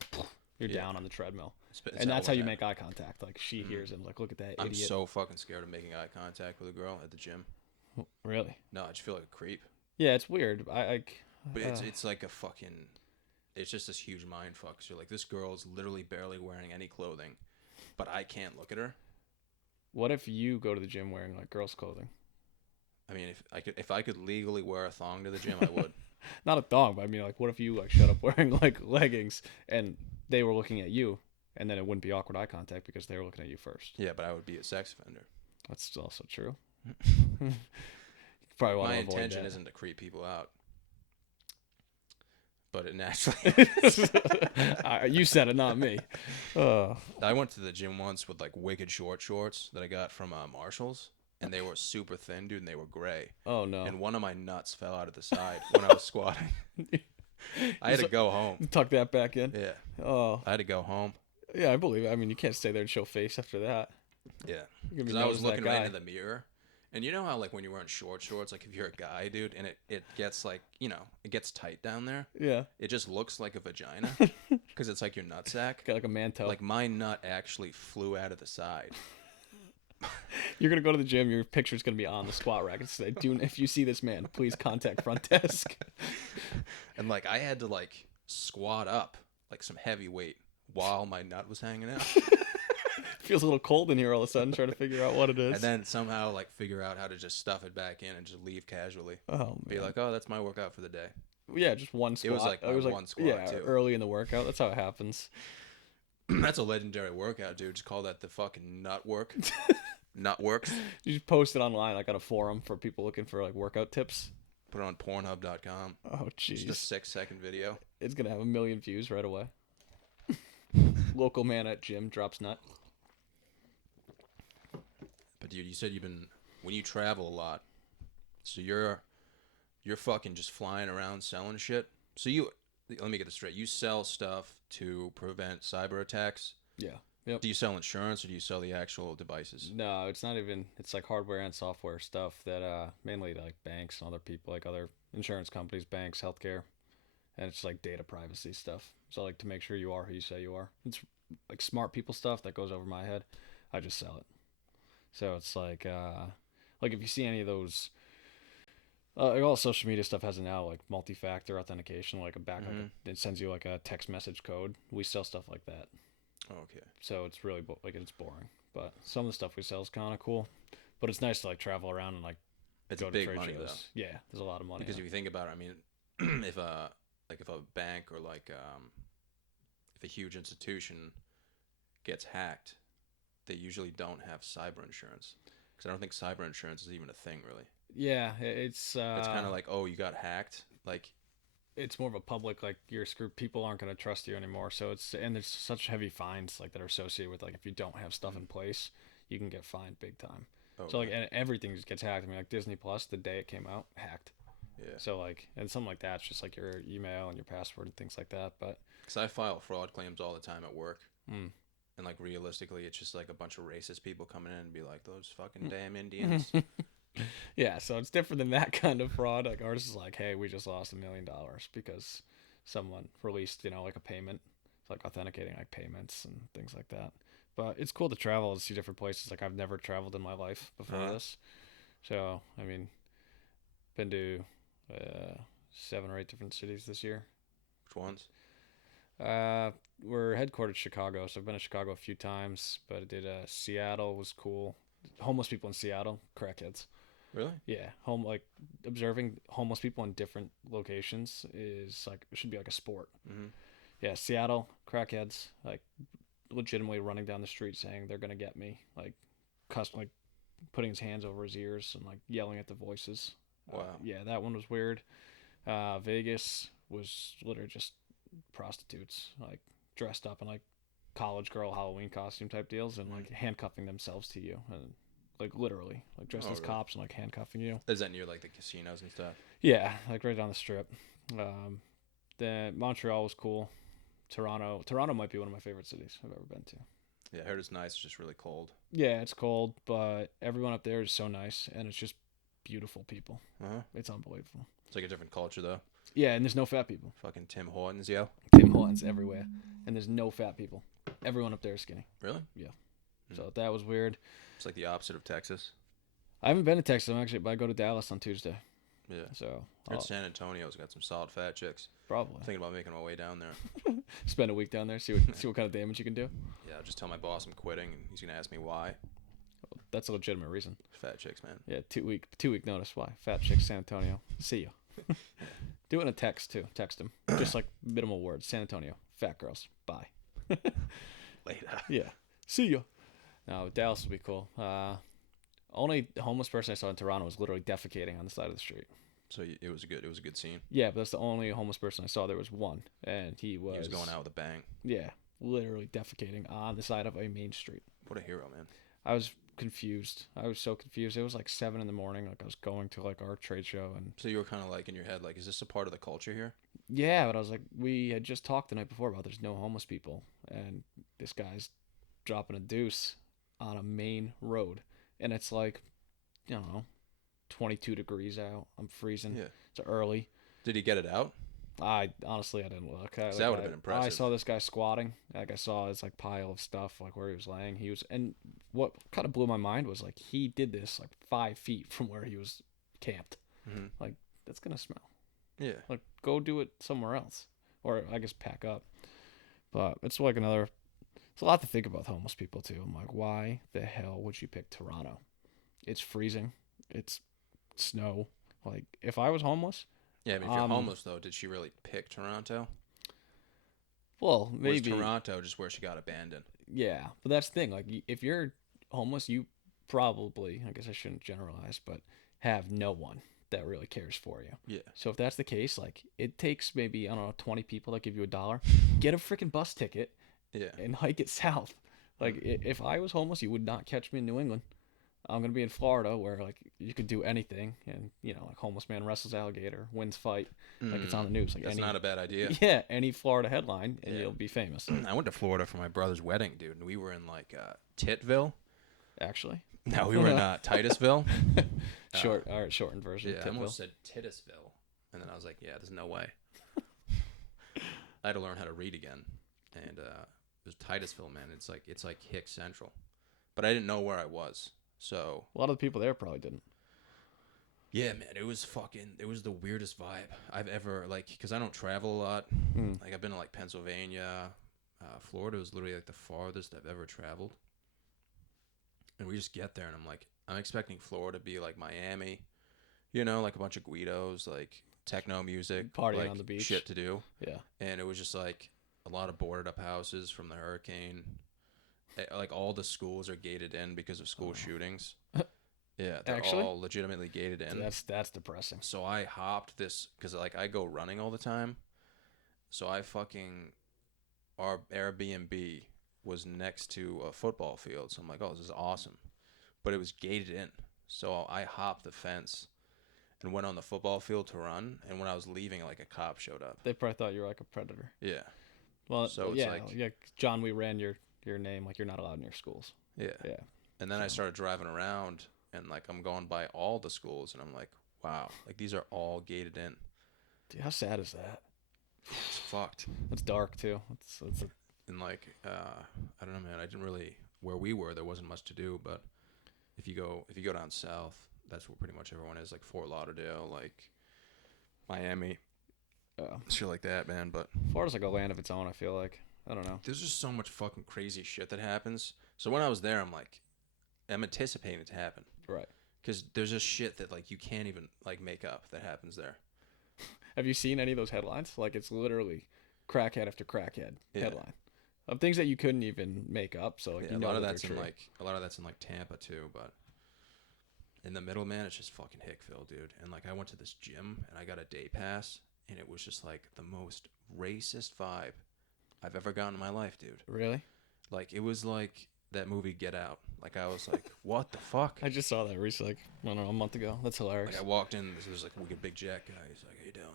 you're Yeah. down on the treadmill, It's and that's how always you happened. make eye contact. Like she hears him, like look at that I'm idiot. so fucking scared of making eye contact with a girl at the gym. Really? No, I just feel like a creep. Yeah, it's weird. I like. But it's like a fucking, it's just this huge mind fuck. So you're like, this girl's literally barely wearing any clothing, but I can't look at her. What if you go to the gym wearing like girls' clothing? I mean, if I could legally wear a thong to the gym, I would. Not a thong, but I mean, like, what if you like shut up wearing like leggings and they were looking at you, and then it wouldn't be awkward eye contact because they were looking at you first. Yeah, but I would be a sex offender. That's also true. Probably want My to avoid intention that. isn't to creep people out, but it naturally. You said it, not me. I went to the gym once with like wicked short shorts that I got from Marshalls, and they were super thin, dude, and they were gray. Oh no! And one of my nuts fell out of the side when I was squatting. I had to go home. Tuck that back in. Yeah, Oh I had to go home. yeah, I believe it. I mean, you can't stay there and show face after that. Yeah, You're gonna be because I was known as that looking right guy. into the mirror, and you know how like when you're wearing shorts, like if you're a guy, dude, and it gets like, you know, it gets tight down there. Yeah, It just looks like a vagina because it's like your nutsack. got like a man toe. Like my nut actually flew out of the side. You're gonna go to the gym. Your picture's gonna be on the squat rack and say, "Dude, if you see this man, please contact front desk." And like I had to like squat up like some heavy weight while my nut was hanging out. Feels a little cold in here all of a sudden. Trying to figure out what it is. And then somehow like figure out how to just stuff it back in and just leave casually. Oh Be man. like, oh, that's my workout for the day. Yeah, just one squat. was like my one squat, yeah, too. early in the workout. That's how it happens. That's a legendary workout, dude. Just call that the fucking nut work. Nut works. You just post it online, like on a forum for people looking for like workout tips. Put it on Pornhub.com. Oh Just a jeez, 6-second video. it's gonna have 1 million views right away. Local man at gym drops nut. But dude, you said when you travel a lot, so you're fucking just flying around selling shit. So let me get this straight. You sell stuff to prevent cyber attacks. Yeah. Yep. Do you sell insurance or do you sell the actual devices? No, it's not even. It's like hardware and software stuff that mainly like banks and other people, like other insurance companies, banks, healthcare, and it's like data privacy stuff. So like to make sure you are who you say you are. It's like smart people stuff that goes over my head. I just sell it. So it's like if you see any of those, like all social media stuff has it now, like multi-factor authentication, like it sends you like a text message code. We sell stuff like that. Okay. So it's really like it's boring, but some of the stuff we sell is kind of cool. But it's nice to like travel around and like It's go a to big trade money shows. though. Yeah, there's a lot of money. Because in if it. you think about it, I mean, if a bank or like if a huge institution gets hacked, they usually don't have cyber insurance. Because I don't think cyber insurance is even a thing really. Yeah, It's kind of like, oh, you got hacked. Like, it's more of a public like you're screwed. People aren't going to trust you anymore. So and there's such heavy fines like that are associated with like if you don't have stuff in place, you can get fined big time. oh, So like and everything just gets hacked. I mean like Disney Plus the day it came out hacked. yeah. So like and something like that, it's just like your email and your password and things like that. But Because I file fraud claims all the time at work. mm. And like realistically, it's just like a bunch of racist people coming in and be like, those fucking damn Indians. Yeah, so it's different than that kind of fraud. Like ours is like, hey, we just lost $1 million because someone released, like a payment. It's like authenticating like payments and things like that. But it's cool to travel and see different places. Like I've never traveled in my life before this. So I mean, been to 7 or 8 different cities this year. Which ones? We're headquartered in Chicago, so I've been to Chicago a few times. But I did Seattle was cool. Homeless people in Seattle, crackheads. Really? Yeah, like observing homeless people in different locations is like it should be like a sport. Mm-hmm. Yeah, Seattle crackheads like legitimately running down the street saying they're gonna get me, like like putting his hands over his ears and like yelling at the voices. Wow. Yeah, that one was weird. Vegas was literally just prostitutes like dressed up in like college girl Halloween costume type deals and like handcuffing themselves to you and like literally like dressed as really? cops and like handcuffing you. Is that near like the casinos and stuff? Yeah, like right down the strip. Then Montreal was cool. Toronto might be one of my favorite cities I've ever been to. Yeah, I heard it's nice. It's just really cold. Yeah, it's cold, but everyone up there is so nice and it's just beautiful people. Uh-huh. It's unbelievable. It's like a different culture though. Yeah, and there's no fat people. Fucking Tim Hortons, yo. Tim Hortons everywhere, and there's no fat people. Everyone up there is skinny. Really? Yeah. So that was weird. It's like the opposite of Texas. I haven't been to Texas. But I go to Dallas on Tuesday. Yeah. So I heard San Antonio's got some solid fat chicks. probably I'm thinking about making my way down there. spend a week down there. See what kind of damage you can do. Yeah, I'll just tell my boss I'm quitting, and he's gonna ask me why. That's a legitimate reason. Fat chicks, man. Yeah, 2 week notice. Why? Fat chick, San Antonio. See you. Do it in a text too. Text him. Just like minimal words. San Antonio. Fat girls. Bye. Later. Yeah. See ya. No, Dallas would be cool. Only homeless person I saw in Toronto was literally defecating on the side of the street. So it was a good scene. Yeah, but that's the only homeless person I saw. There was one, and he was going out with a bang. Yeah, literally defecating on the side of a main street. What a hero, man. I was confused. I was so confused. It was like 7 a.m. Like I was going to like our trade show, and So you were kind of like in your head, like, is this a part of the culture here? yeah, but I was like, we had just talked the night before about there's no homeless people, and this guy's dropping a deuce on a main road, and it's like, I don't know, 22 degrees out. I'm freezing. Yeah. It's early. Did he get it out? I didn't look. That would've been impressive. I saw this guy squatting. Like I saw his like pile of stuff, like where he was laying. And what kind of blew my mind was like he did this like 5 feet from where he was camped. Mm-hmm. Like that's gonna smell. Yeah. Like go do it somewhere else, or I guess pack up. But it's like it's a lot to think about with homeless people too. I'm like, why the hell would you pick Toronto? It's freezing. It's snow. Like if I was homeless. Yeah, I mean, if you're homeless, though, did she really pick Toronto? Well, maybe. Was Toronto just where she got abandoned? Yeah, but that's the thing. Like, if you're homeless, you probably, I guess I shouldn't generalize, but have no one that really cares for you. Yeah. So if that's the case, like, it takes maybe, I don't know, 20 people that give you $1. Get a freaking bus ticket Yeah. and hike it south. Like, if I was homeless, you would not catch me in New England. I'm going to be in Florida where, like, you could do anything. And, like, homeless man wrestles alligator, wins fight. Like, it's on the news. Like, That's not a bad idea. Yeah, any Florida headline, and you'll be famous. I went to Florida for my brother's wedding, dude. And we were in, like, Titville. Actually? No, we were in Titusville. Shortened version. Yeah, I almost said Titusville. And then I was like, yeah, there's no way. I had to learn how to read again. And it was Titusville, man. It's like Hicks Central. But I didn't know where I was. So A lot of the people there probably didn't. yeah, man, it was the weirdest vibe I've ever, like, because I don't travel a lot. Like, I've been to, like, Pennsylvania. Florida was literally, like, the farthest I've ever traveled. And we just get there, and I'm expecting Florida to be like Miami, like a bunch of Guidos, like techno music, Partying like on the beach. shit to do. Yeah. And it was just like a lot of boarded up houses from the hurricane. Like, all the schools are gated in because of school shootings. Yeah, they're Actually? all legitimately gated in. That's depressing. So I hopped this because, like, I go running all the time. So our Airbnb was next to a football field. So I'm like, oh, this is awesome. But it was gated in. So I hopped the fence and went on the football field to run. And when I was leaving, like, a cop showed up. They probably thought you were like a predator. Yeah. Well, So it's yeah, like- yeah. John, we ran your name like you're not allowed in your schools. Yeah. Yeah. And then I started driving around, and, like, I'm going by all the schools, and I'm like, wow, like, these are all gated in. Dude, how sad is that? It's fucked. It's dark too. It's And, like, I don't know, man. I didn't really, where we were, there wasn't much to do. But if you go down south, that's where pretty much everyone is, like Fort Lauderdale, like Miami, shit like that, man. But Florida's like a land of its own. I feel like I don't know. there's just so much fucking crazy shit that happens. So when I was there, I'm anticipating it to happen. Right. Because there's just shit that, like, you can't even, like, make up that happens there. Have you seen any of those headlines? Like, it's literally crackhead after crackhead headline of things that you couldn't even make up. So, like, Yeah, you a know lot of that that's they're in true. like a lot of that's in like Tampa too, but in the middle, man, it's just fucking Hickville, dude. And, like, I went to this gym and I got a day pass, and it was just like the most racist vibe I've ever gotten in my life, dude. Really? Like, it was like that movie Get Out. Like, I was like, what the fuck? I just saw that recently, like, I don't know, a month ago. That's hilarious. Like, I walked in, there's like a wicked big Jack guy. He's like, how you doing?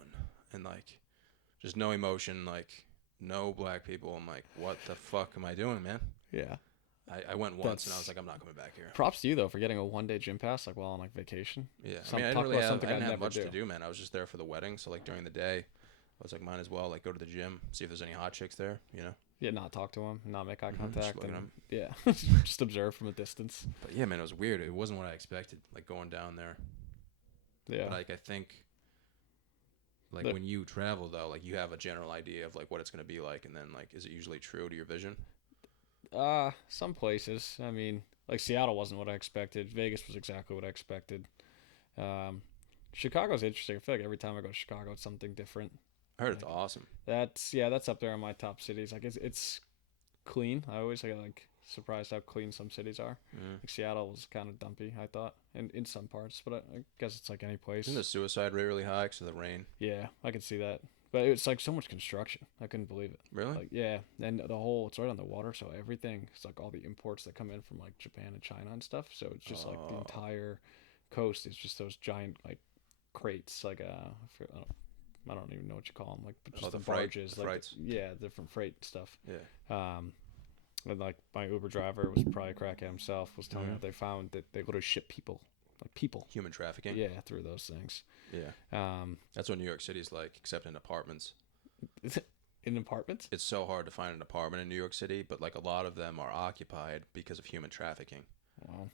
And, like, just no emotion, like, no black people. I'm like, what the fuck am I doing, man? Yeah. I went once, and I That's- was like, I'm not coming back here. Props to you though for getting a 1-day gym pass, like, while on like vacation. Yeah, I Some- mean, I talk didn't really about have, something I didn't I'd have never much to do. do, man. I was just there for the wedding, so, like, during the day, I was like, might as well, like, go to the gym, see if there's any hot chicks there, Yeah, not talk to him, not make eye just contact, look at and 'em. yeah, just observe from a distance. But yeah, man, it was weird. It wasn't what I expected, like, going down there. Yeah. But, like, I think, like, But- when you travel, though, like, you have a general idea of, like, what it's going to be like, and then, like, is it usually true to your vision? Some places. I mean, like Seattle wasn't what I expected. Vegas was exactly what I expected. Chicago's interesting. I feel like every time I go to Chicago, it's something different. I heard it's awesome. That's up there on my top cities. Like it's clean. I always get like surprised how clean some cities are. Mm. Like Seattle was kind of dumpy, I thought, in some parts, but I guess it's like any place. Isn't the suicide rate really high because of the rain? Yeah, I can see that. But it's like so much construction. I couldn't believe it. Really? Like, yeah, and it's right on the water, so everything, it's like all the imports that come in from like Japan and China and stuff. So it's just like the Oh. entire coast is just those giant like crates, like I don't even know what you call them, like just the the freight- barges, the like freights. yeah, different freight stuff. Yeah. And like my Uber driver was probably a crackhead himself, was telling me Mhm. that they found that they literally ship people, like people, Human trafficking? yeah, through those things. Yeah. That's what New York City's like, except in apartments. In apartments. It's so hard to find an apartment in New York City, but, like, a lot of them are occupied because of human trafficking. Wow.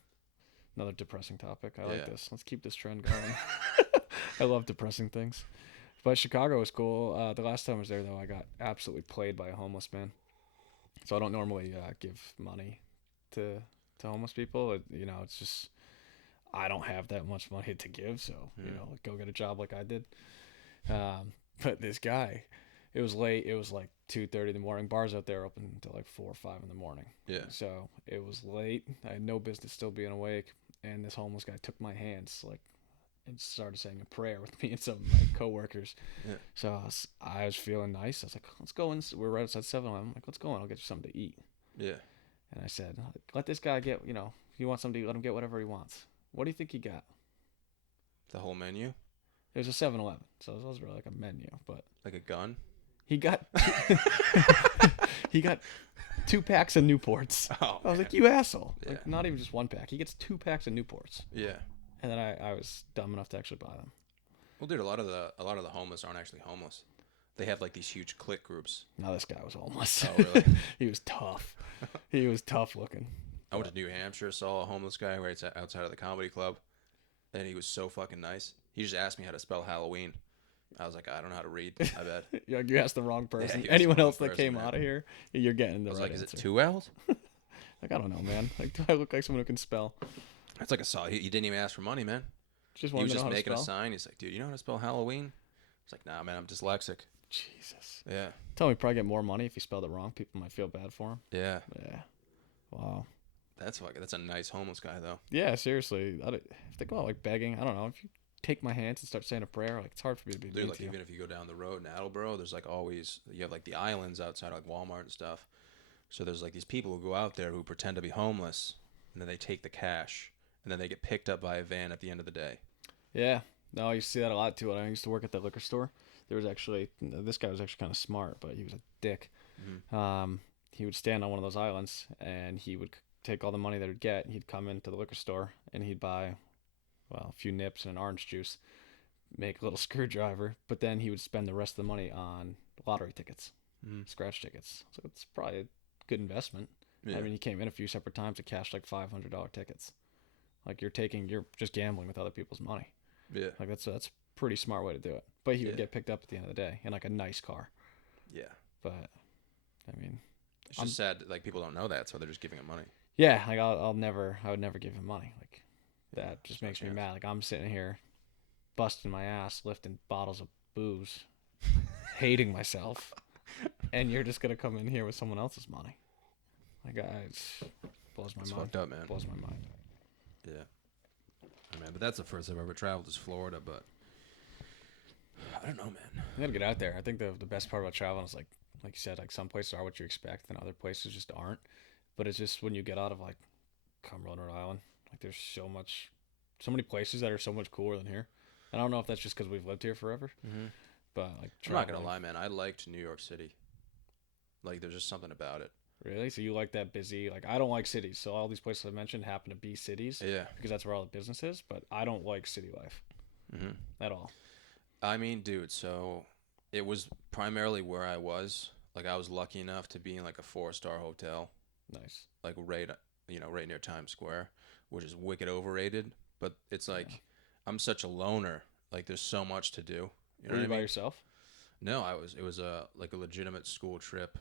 Another depressing topic. I like Yeah. this. Let's keep this trend going. I love depressing things. But Chicago was cool. The last time I was there, though, I got absolutely played by a homeless man. So I don't normally give money to homeless people. It's just I don't have that much money to give. So, like, go get a job like I did. But this guy, it was late. It was like 2:30 in the morning. Bars out there open until like 4 or 5 in the morning. Yeah. So it was late. I had no business still being awake. And this homeless guy took my hands, like, and started saying a prayer with me and some of my coworkers. Yeah. So I was feeling nice. I was like, let's go in. We're right outside 7-Eleven. I'm like, let's go in. I'll get you something to eat. Yeah. And I said, let this guy get, if he wants something to eat, let him get whatever he wants. What do you think he got? The whole menu? It was a 7-Eleven. So it was really like a menu. But Like a gun? he got he got 2 packs of Newports. Oh, I was like, man. you asshole. Yeah. Like, not even just 1 pack. He gets 2 packs of Newports. Yeah. And then I was dumb enough to actually buy them. Well, dude, a lot of the homeless aren't actually homeless. They have, like, these huge clique groups. Now this guy was homeless. Oh, really? He was tough. He was tough looking. I went to New Hampshire, saw a homeless guy right outside of the comedy club, and he was so fucking nice. He just asked me how to spell Halloween. I was like, I don't know how to read. I bet. You asked the wrong person. you asked the Anyone wrong else that person, came man. out of here, you're getting the I was right like, is answer. it 2 L's? Like, I don't know, man. Like, do I look like someone who can spell? That's like a solid. He didn't even ask for money, man. Just He wanted was to know just how to making a spell. sign. He's like, dude, you know how to spell Halloween? I was like, nah, man, I'm dyslexic. Jesus. Yeah. Tell me, probably get more money if he spelled it wrong. People might feel bad for him. Yeah. Yeah. Wow. That's a nice homeless guy, though. Yeah, seriously. If they go out like begging, I don't know. If you take my hands and start saying a prayer, like it's hard for me to be Dude, mean like to you. even if you go down the road in Attleboro, there's like always you have like the islands outside like Walmart and stuff. So there's like these people who go out there who pretend to be homeless, and then they take the cash, and then they get picked up by a van at the end of the day. Yeah. No, you see that a lot too. When I used to work at the liquor store, there was actually this guy was actually kind of smart, but he was a dick. He would stand on one of those islands, and he would take all the money that he'd get. He'd come into the liquor store, and he'd buy, well, a few nips and an orange juice, make a little screwdriver, but then he would spend the rest of the money on lottery tickets, scratch tickets. So it's probably a good investment. Yeah. I mean, he came in a few separate times to cash like $500 tickets. Like you're just gambling with other people's money. Yeah. Like that's a pretty smart way to do it. But he would Yeah. get picked up at the end of the day in like a nice car. Yeah. But I mean, It's just sad that, like people don't know that, so they're just giving him money. yeah, like I would never give him money. Like that just no makes me chance. mad. Like I'm sitting here busting my ass lifting bottles of booze, hating myself, and you're just gonna come in here with someone else's money. Like it blows my It's mind. fucked up, man. Blows my mind. Yeah. I mean, but that's the first I've ever traveled is Florida, but I don't know, man. You gotta get out there. I think the best part about traveling is like you said, like some places are what you expect and other places just aren't. But it's just when you get out of like Cumberland, Rhode Island, like there's so many places that are so much cooler than here. And I don't know if that's just because we've lived here forever, but like I'm not gonna traveling- lie, man. I liked New York City. Like, there's just something about it. Really? So you like that busy? Like I don't like cities. So all these places I mentioned happen to be cities Yeah. because that's where all the business is. But I don't like city life at all. I mean, dude, so it was primarily where I was. Like, I was lucky enough to be in like a 4-star hotel, Nice. like right near Times Square, which is wicked overrated. But it's like I'm such a loner. Like, there's so much to do. You know Were what you I by mean? yourself? No, it was a legitimate school trip.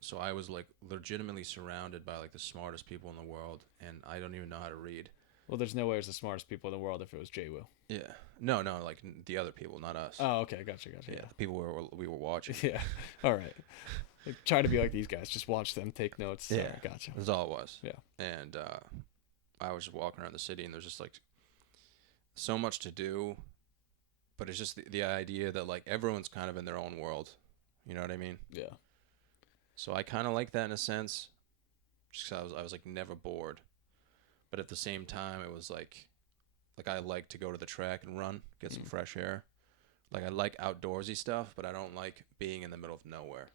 So I was like legitimately surrounded by like the smartest people in the world, and I don't even know how to read. Well, there's no way it was the smartest people in the world if it was Jay-Woo. Yeah. No, like the other people, not us. Oh, okay. Gotcha. Yeah, the people we were watching. Yeah. All right. Like, try to be like these guys. Just watch them, take notes. Yeah. Gotcha. That's all it was. Yeah. And I was just walking around the city, and there's just like so much to do, but it's just the idea that like everyone's kind of in their own world. You know what I mean? Yeah. So I kind of like that in a sense, just 'cause I was like never bored, but at the same time it was like I like to go to the track and run, get some fresh air. Like I like outdoorsy stuff, but I don't like being in the middle of nowhere.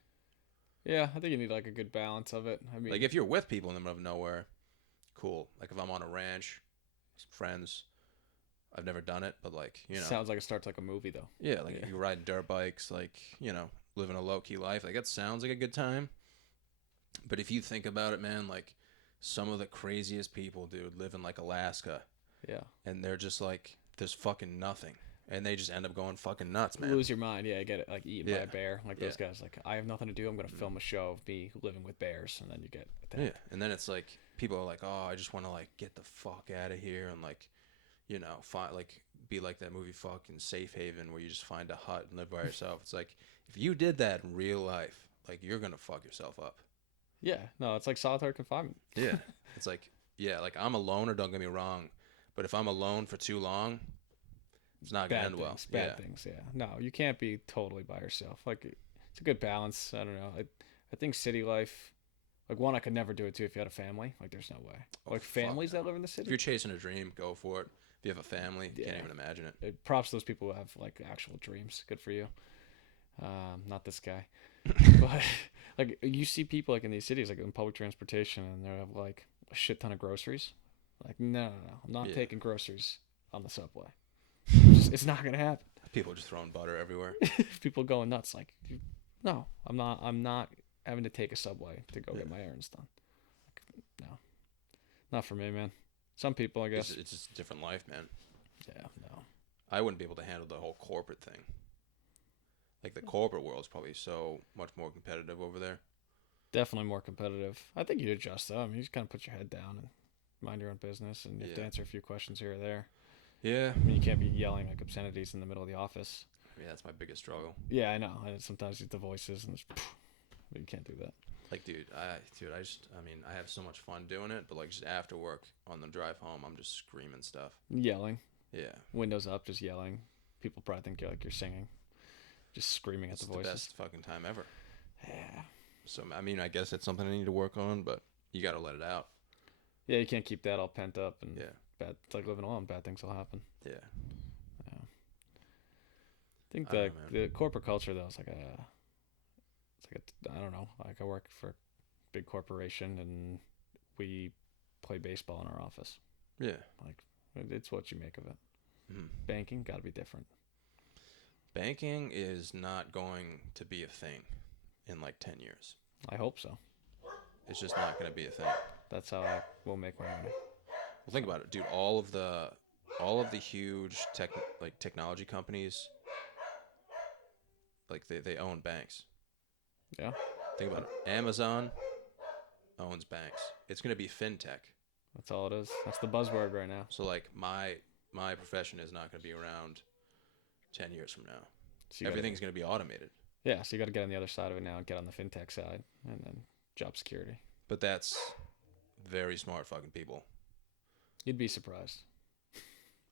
Yeah, I think you need like a good balance of it. I mean, Like if you're with people in the middle of nowhere, cool. Like if I'm on a ranch, some friends, I've never done it, but like, you know. sounds like it starts like a movie though. Yeah, like Yeah. you riding dirt bikes, like, you know, living a low-key life. Like, that sounds like a good time. But if you think about it, man, like, some of the craziest people, dude, live in, like, Alaska. Yeah. And they're just, like, there's fucking nothing. And they just end up going fucking nuts, man. Lose your mind. Yeah, I get it. Like eaten by Yeah. a bear. Like those Yeah. guys. Like I have nothing to do. I'm gonna film a show of me living with bears, and then you get attacked. Yeah. And then it's, like, people are like, oh, I just want to, like, get the fuck out of here and, like, you know, be like that movie fucking Safe Haven where you just find a hut and live by yourself. It's like, if you did that in real life, like, you're gonna fuck yourself up. Yeah. No, it's like solitary confinement. Yeah. It's like, yeah, like I'm a loner, don't get me wrong, but if I'm alone for too long, it's not gonna Bad end well. things. Bad things. Yeah. No, you can't be totally by yourself. Like it's a good balance. I don't know. I think city life. Like one, I could never do it too if you had a family. Like there's no way. Oh, Like fuck families no. that live in the If city. you're chasing a dream, go for it. If you have a family, you can't Yeah. even imagine it. Props to those people who have like actual dreams. Good for you. Not this guy. But like you see people like in these cities, like in public transportation, and they have like a shit ton of groceries. Like no, I'm not Yeah. taking groceries on the subway. It's not gonna happen. People just throwing butter everywhere. People going nuts. Like, no, I'm not. I'm not having to take a subway to go Yeah. get my errands done. Like, no. Not for me, man. Some people, I guess. It's just a different life, man. Yeah, no. I wouldn't be able to handle the whole corporate thing. Like the corporate world's probably so much more competitive over there. Definitely more competitive. I think you'd adjust though. I mean, you just kind of put your head down and mind your own business, and you have to Yeah. answer a few questions here or there. Yeah. I mean, you can't be yelling like obscenities in the middle of the office. I mean, that's my biggest struggle. Yeah, I know. And sometimes it's the voices, and but you can't do that. Like, I mean, I have so much fun doing it, but like just after work on the drive home, I'm just screaming stuff. Yelling, Yeah. windows up, just yelling. People probably think you're singing, just screaming It's at the the voices. best fucking time ever. Yeah. So, I mean, I guess that's something I need to work on, but you got to let it out. Yeah, you can't keep that all pent up and Yeah. bad. It's like living alone. Bad things will happen. Yeah. I think I don't know, the corporate culture though is I don't know. Like I work for a big corporation and we play baseball in our office. Yeah. Like it's what you make of it. Mhm. Banking got to be different. Banking is not going to be a thing in like 10 years. I hope so. It's just not going to be a thing. That's how I will make my money. Well, think about it, dude. All of the huge technology companies, like they own banks. Yeah, Think about it. Amazon owns banks. It's going to be fintech. that's all it is. That's the buzzword right now. So like my profession is not going to be around 10 years from now. So you gotta- Everything's going to be automated. Yeah, so you got to get on the other side of it now and get on the fintech side and then job security. But that's very smart fucking people. You'd be surprised.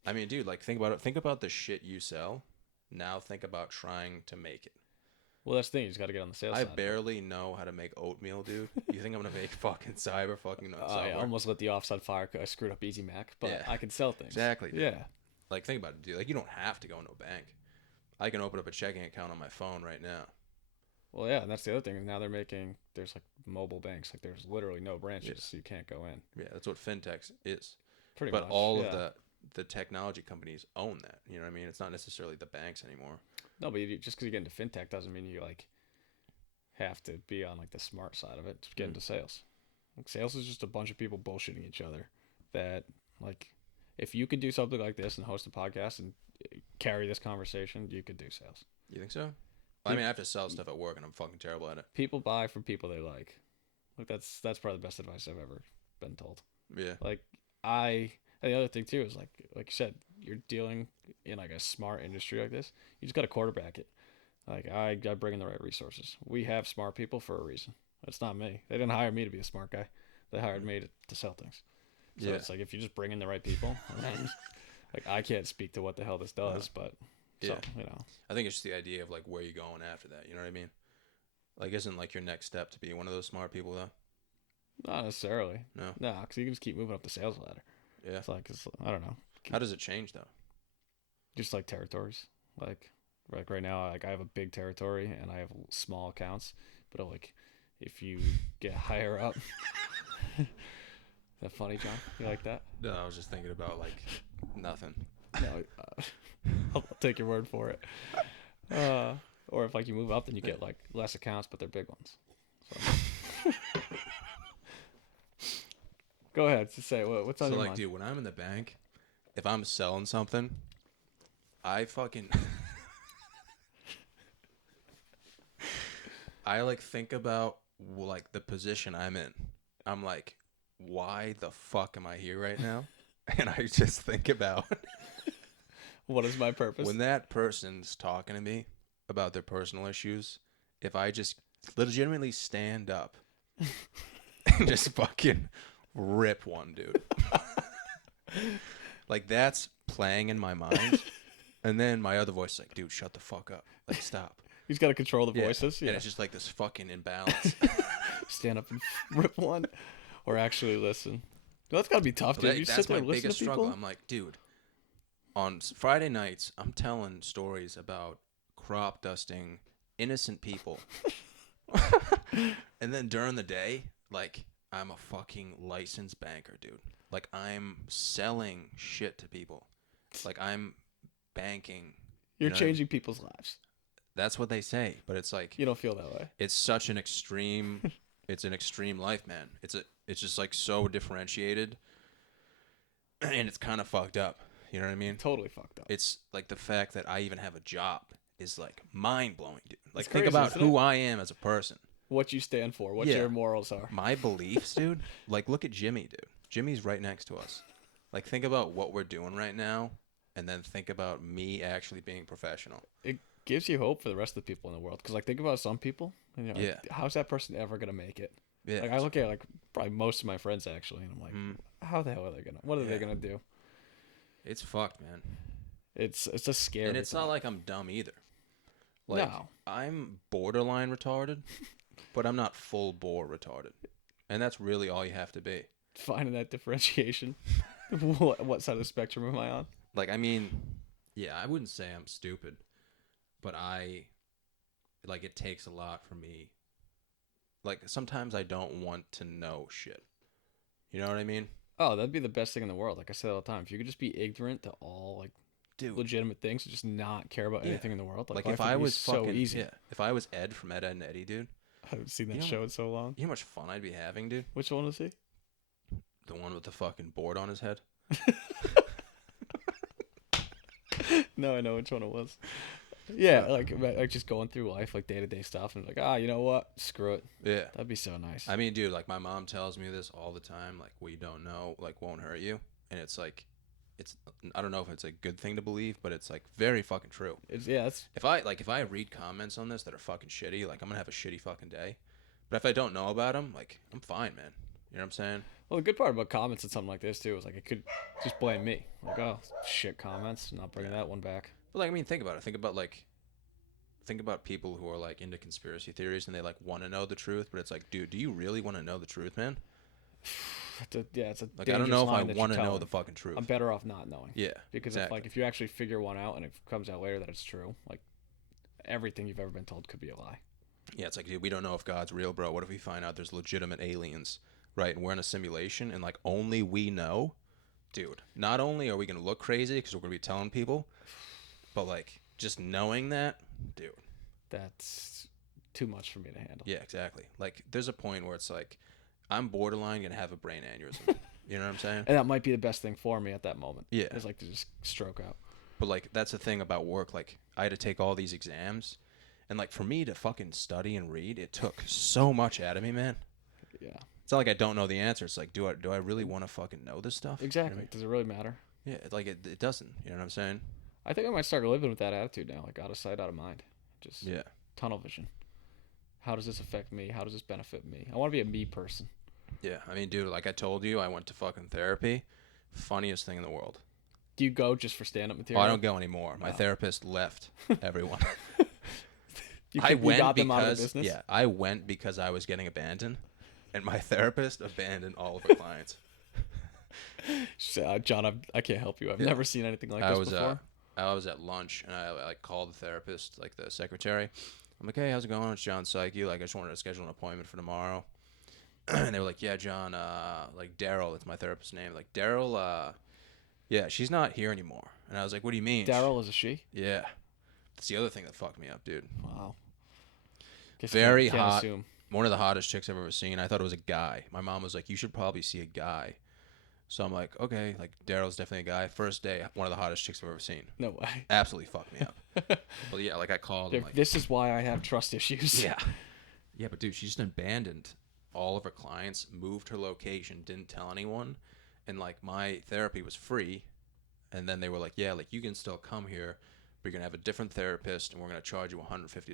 I mean, dude, like think about it. Think about the shit you sell. Now think about trying to make it. Well, that's the thing. You just got to get on the sales I side. barely know how to make oatmeal, dude. You think I'm gonna make fucking I software? almost let the office on fire 'cause I screwed up Easy Mac, but Yeah. I can sell things. Exactly, dude. Yeah. Like think about it, dude. Like you don't have to go into a bank. I can open up a checking account on my phone right now. Well, yeah, and that's the other thing. Now there's like mobile banks. Like there's literally no branches, so you can't go in. Yeah, that's what fintech is. Pretty But much. all yeah. of the technology companies own that. You know what I mean? It's not necessarily the banks anymore. No, but just because you get into fintech doesn't mean you like have to be on like the smart side of it to get into sales. Like sales is just a bunch of people bullshitting each other. That like, if you could do something like this and host a podcast and carry this conversation, you could do sales. You think so? I mean, I have to sell stuff at work, and I'm fucking terrible at it. People buy from people they like. Like that's probably the best advice I've ever been told. Yeah. Like and the other thing too is like you said, you're dealing in like a smart industry like this. You just got to quarterback it. Like I bring in the right resources. We have smart people for a reason. It's not me. They didn't hire me to be a smart guy. They hired me to sell things. So Yeah. it's like if you just bring in the right people, then, like I can't speak to what the hell this does, but so Yeah. I think it's just the idea of like where you going after that. You know what I mean? Like, isn't like your next step to be one of those smart people though? not necessarily. No. No, because you can just keep moving up the sales ladder. Yeah. It's I don't know. How does it change though? Just like territories. Like right now, like I have a big territory and I have small accounts, but like if you get higher up, that funny, John? You like that? No, I was just thinking about like nothing. No, I'll take your word for it. Or if like you move up, then you get like less accounts, but they're big ones. So. Go ahead, just say what's on So your like, mind. dude, when I'm in the bank, if I'm selling something, I fucking I like think about like the position I'm in. I'm like, why the fuck am I here right now? And I just think about What is my purpose? when that person's talking to me about their personal issues, if I just legitimately stand up and just fucking rip one, dude. Like that's playing in my mind. And then my other voice is like, dude, shut the fuck up. Like, stop. He's got to control the Yeah. voices. Yeah. And it's just like this fucking imbalance. Stand up and rip one, or actually listen. That's got to be tough, dude. You That's sit there my and listen biggest to people. struggle. I'm like, dude, on Friday nights, I'm telling stories about crop dusting innocent people. And then during the day, like, I'm a fucking licensed banker, dude. Like, I'm selling shit to people. Like, I'm banking. You're you know? changing people's lives. That's what they say, but it's like You don't feel that way. it's such an extreme. It's an extreme life, man. It's just like so differentiated and it's kind of fucked up. You know what I mean? Totally fucked up. It's like the fact that I even have a job is like mind blowing, dude. Like It's think crazy, about isn't who it? I am as a person. What you stand for, what Yeah. your morals are. My beliefs, dude. Like look at Jimmy, dude. Jimmy's right next to us. Like think about what we're doing right now, and then think about me actually being professional. It gives you hope for the rest of the people in the world. Because like think about some people, and you're like, Yeah. how's that person ever gonna make it? Yeah. Like I look at like probably most of my friends actually, and I'm like, how the hell are they gonna? What are they Yeah. gonna do? It's fucked, man. It's a scary. And it's not like I'm dumb either. Like No. I'm borderline retarded, but I'm not full bore retarded. And that's really all you have to be. Finding that differentiation. What side of the spectrum am I on? Like I mean, yeah, I wouldn't say I'm stupid, but like it takes a lot for me. Like sometimes I don't want to know shit. You know what I mean? Oh, that'd be the best thing in the world. Like I say all the time, if you could just be ignorant to all like Dude. legitimate things and just not care about Yeah. anything in the world, Like life if would I be was so fucking easy. yeah, if I was Ed from Ed, Ed and Eddie, dude, I haven't seen that You know- show in so long. you know how much fun I'd be having, dude? Which one was he? The one with the fucking board on his head. No, I know which one it was. Yeah, like just going through life, like day to day stuff, and like, you know what? Screw it. Yeah. That'd be so nice. I mean, dude, like my mom tells me this all the time, like what you don't know, like won't hurt you. And it's like I don't know if it's a good thing to believe, but it's like very fucking true. It's If I read comments on this that are fucking shitty, like I'm gonna have a shitty fucking day. But if I don't know about them, like I'm fine, man. You know what I'm saying? well, the good part about comments and something like this too is like it could just blame me. Like, oh, shit comments, not bringing that one back. But like I mean, think about it. Think about people who are like into conspiracy theories and they like want to know the truth, but it's like, dude, do you really want to know the truth, man? It's a Like I don't know if I want want to know the fucking truth. I'm better off not knowing. Yeah, Because exactly. if you actually figure one out and it comes out later that it's true, like everything you've ever been told could be a lie. Yeah, it's like, dude, we don't know if God's real, bro. What if we find out there's legitimate aliens, right? And we're in a simulation, and like only we know, dude. Not only are we gonna look crazy because we're gonna be telling people, but like just knowing that, dude. That's too much for me to handle. Yeah, exactly. Like there's a point where it's like, I'm borderline gonna have a brain aneurysm. You know what I'm saying? And that might be the best thing for me at that moment. Yeah. Is like to just stroke out. But like that's the thing about work. Like I had to take all these exams, and like for me to fucking study and read, it took so much out of me, man. Yeah. It's not like I don't know the answer. It's like, do I really want to fucking know this stuff? You know what I Exactly. mean? Does it really matter? Yeah, it doesn't. You know what I'm saying? I think I might start living with that attitude now, like out of sight, out of mind. Just Yeah. tunnel vision. How does this affect me? How does this benefit me? I want to be a me person. Yeah. I mean, dude, like I told you, I went to fucking therapy. Funniest thing in the world. Do you go just for stand up Oh, material? I don't go anymore. My therapist left everyone. You I think you went got them out of because business? yeah, I went because I was getting abandoned, and my therapist abandoned all of her clients. She said, John, I can't help you. I've Yeah. never seen anything like I this was before. I was at lunch and I like called the therapist, like the secretary. I'm like, hey, how's it going? It's John Psyche. Like, I just wanted to schedule an appointment for tomorrow. And they were like, yeah, John, like Daryl, that's my therapist's name. Like Daryl, yeah, she's not here anymore. And I was like, what do you mean? Daryl is a she? Yeah, that's the other thing that fucked me up, dude. Wow. Guess Very can't hot. assume. One of the hottest chicks I've ever seen. I thought it was a guy. My mom was like, you should probably see a guy. So I'm like, okay, like Daryl's definitely a guy. First day, one of the hottest chicks I've ever seen. No way. Absolutely fucked me up. Well, yeah, like I called him. Like, This is why I have trust issues. yeah, yeah, but dude, she just abandoned all of her clients, moved her location, didn't tell anyone, and like my therapy was free, and then they were like, yeah, like you can still come here, but you're gonna have a different therapist, and we're gonna charge you $150.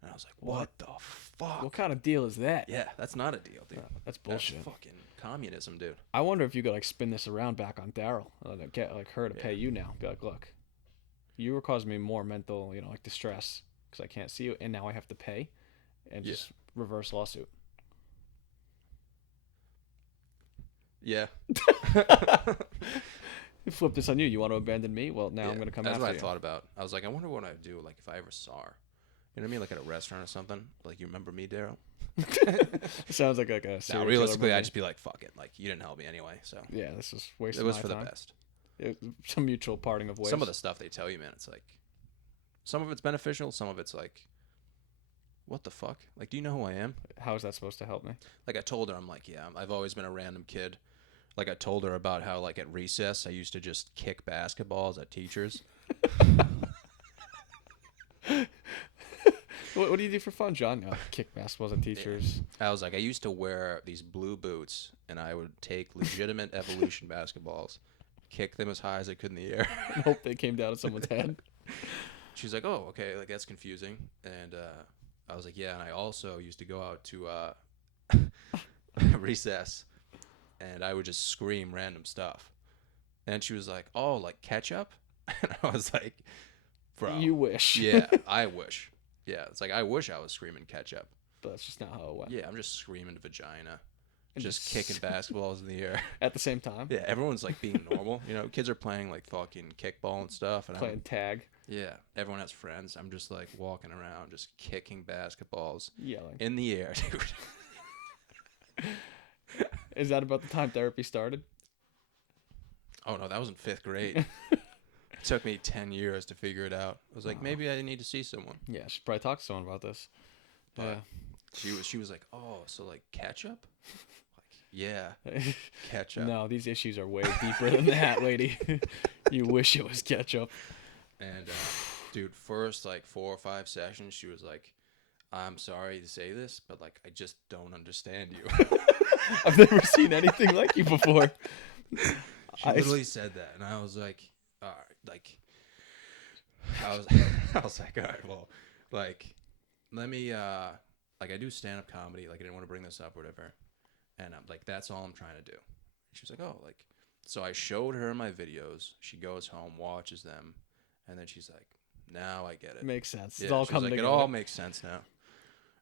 And I was like, what the fuck? What kind of deal is that? Yeah, that's not a deal, dude. That's bullshit. That's fucking communism, dude. I wonder if you could like spin this around back on Daryl, get like her to pay you now. Be like, look, you were causing me more mental, like distress because I can't see you, and now I have to pay, and just reverse lawsuit. Yeah. Flip this on you. You want to abandon me? Well, now Yeah, I'm gonna come that's after what I you. thought about. I was like, I wonder what I'd do, like if I ever saw her. You know what I mean? Like at a restaurant or something. Like, you remember me, Daryl? It sounds like a No, serial realistically, killer I'd movie. just be like, fuck it. Like, you didn't help me anyway, so. Yeah, this is wasting It was my for time. the best. Some mutual parting of ways. Some of the stuff they tell you, man, it's like, some of it's beneficial, some of it's like, what the fuck? Like, do you know who I am? How is that supposed to help me? Like, I told her, I'm like, yeah, I've always been a random kid. Like I told her about how like at recess I used to just kick basketballs at teachers. What do you do for fun, John? Kick basketballs at teachers. I was like, I used to wear these blue boots, and I would take legitimate evolution basketballs, kick them as high as I could in the air. And hope they came down on someone's head. She's like, oh, okay, like that's confusing. And I was like, yeah, and I also used to go out to recess, and I would just scream random stuff. And she was like, oh, like ketchup? And I was like, bro. You wish. Yeah, I wish. Yeah, it's like I wish I was screaming ketchup. But that's just not how it went. Yeah, I'm just screaming vagina. And Just kicking basketballs in the air. At the same time. Yeah, everyone's like being normal. You know, kids are playing like fucking kickball and stuff. And Playing tag. yeah, everyone has friends. I'm just like walking around, just kicking basketballs Yelling. in the air, dude. Is that about the time therapy started? Oh no, that was in 5th grade. It took me 10 years to figure it out. I was like, maybe I need to see someone. Yeah, I should probably talk to someone about this. But she was like, oh, so like ketchup? Yeah, ketchup. No, these issues are way deeper than that, lady. You wish it was ketchup. And dude, first like 4 or 5 sessions, she was like, I'm sorry to say this, but like I just don't understand you. I've never seen anything like you before. She literally said that, and I was like, all right, like, I was like, all right, well, like, let me, like, I do stand-up comedy, like, I didn't want to bring this up or whatever, and I'm like, that's all I'm trying to do. She was like, oh, like, so I showed her my videos. She goes home, watches them, and then she's like, now I get it. Makes sense. Yeah, It's all she was coming like, together. it all makes sense now.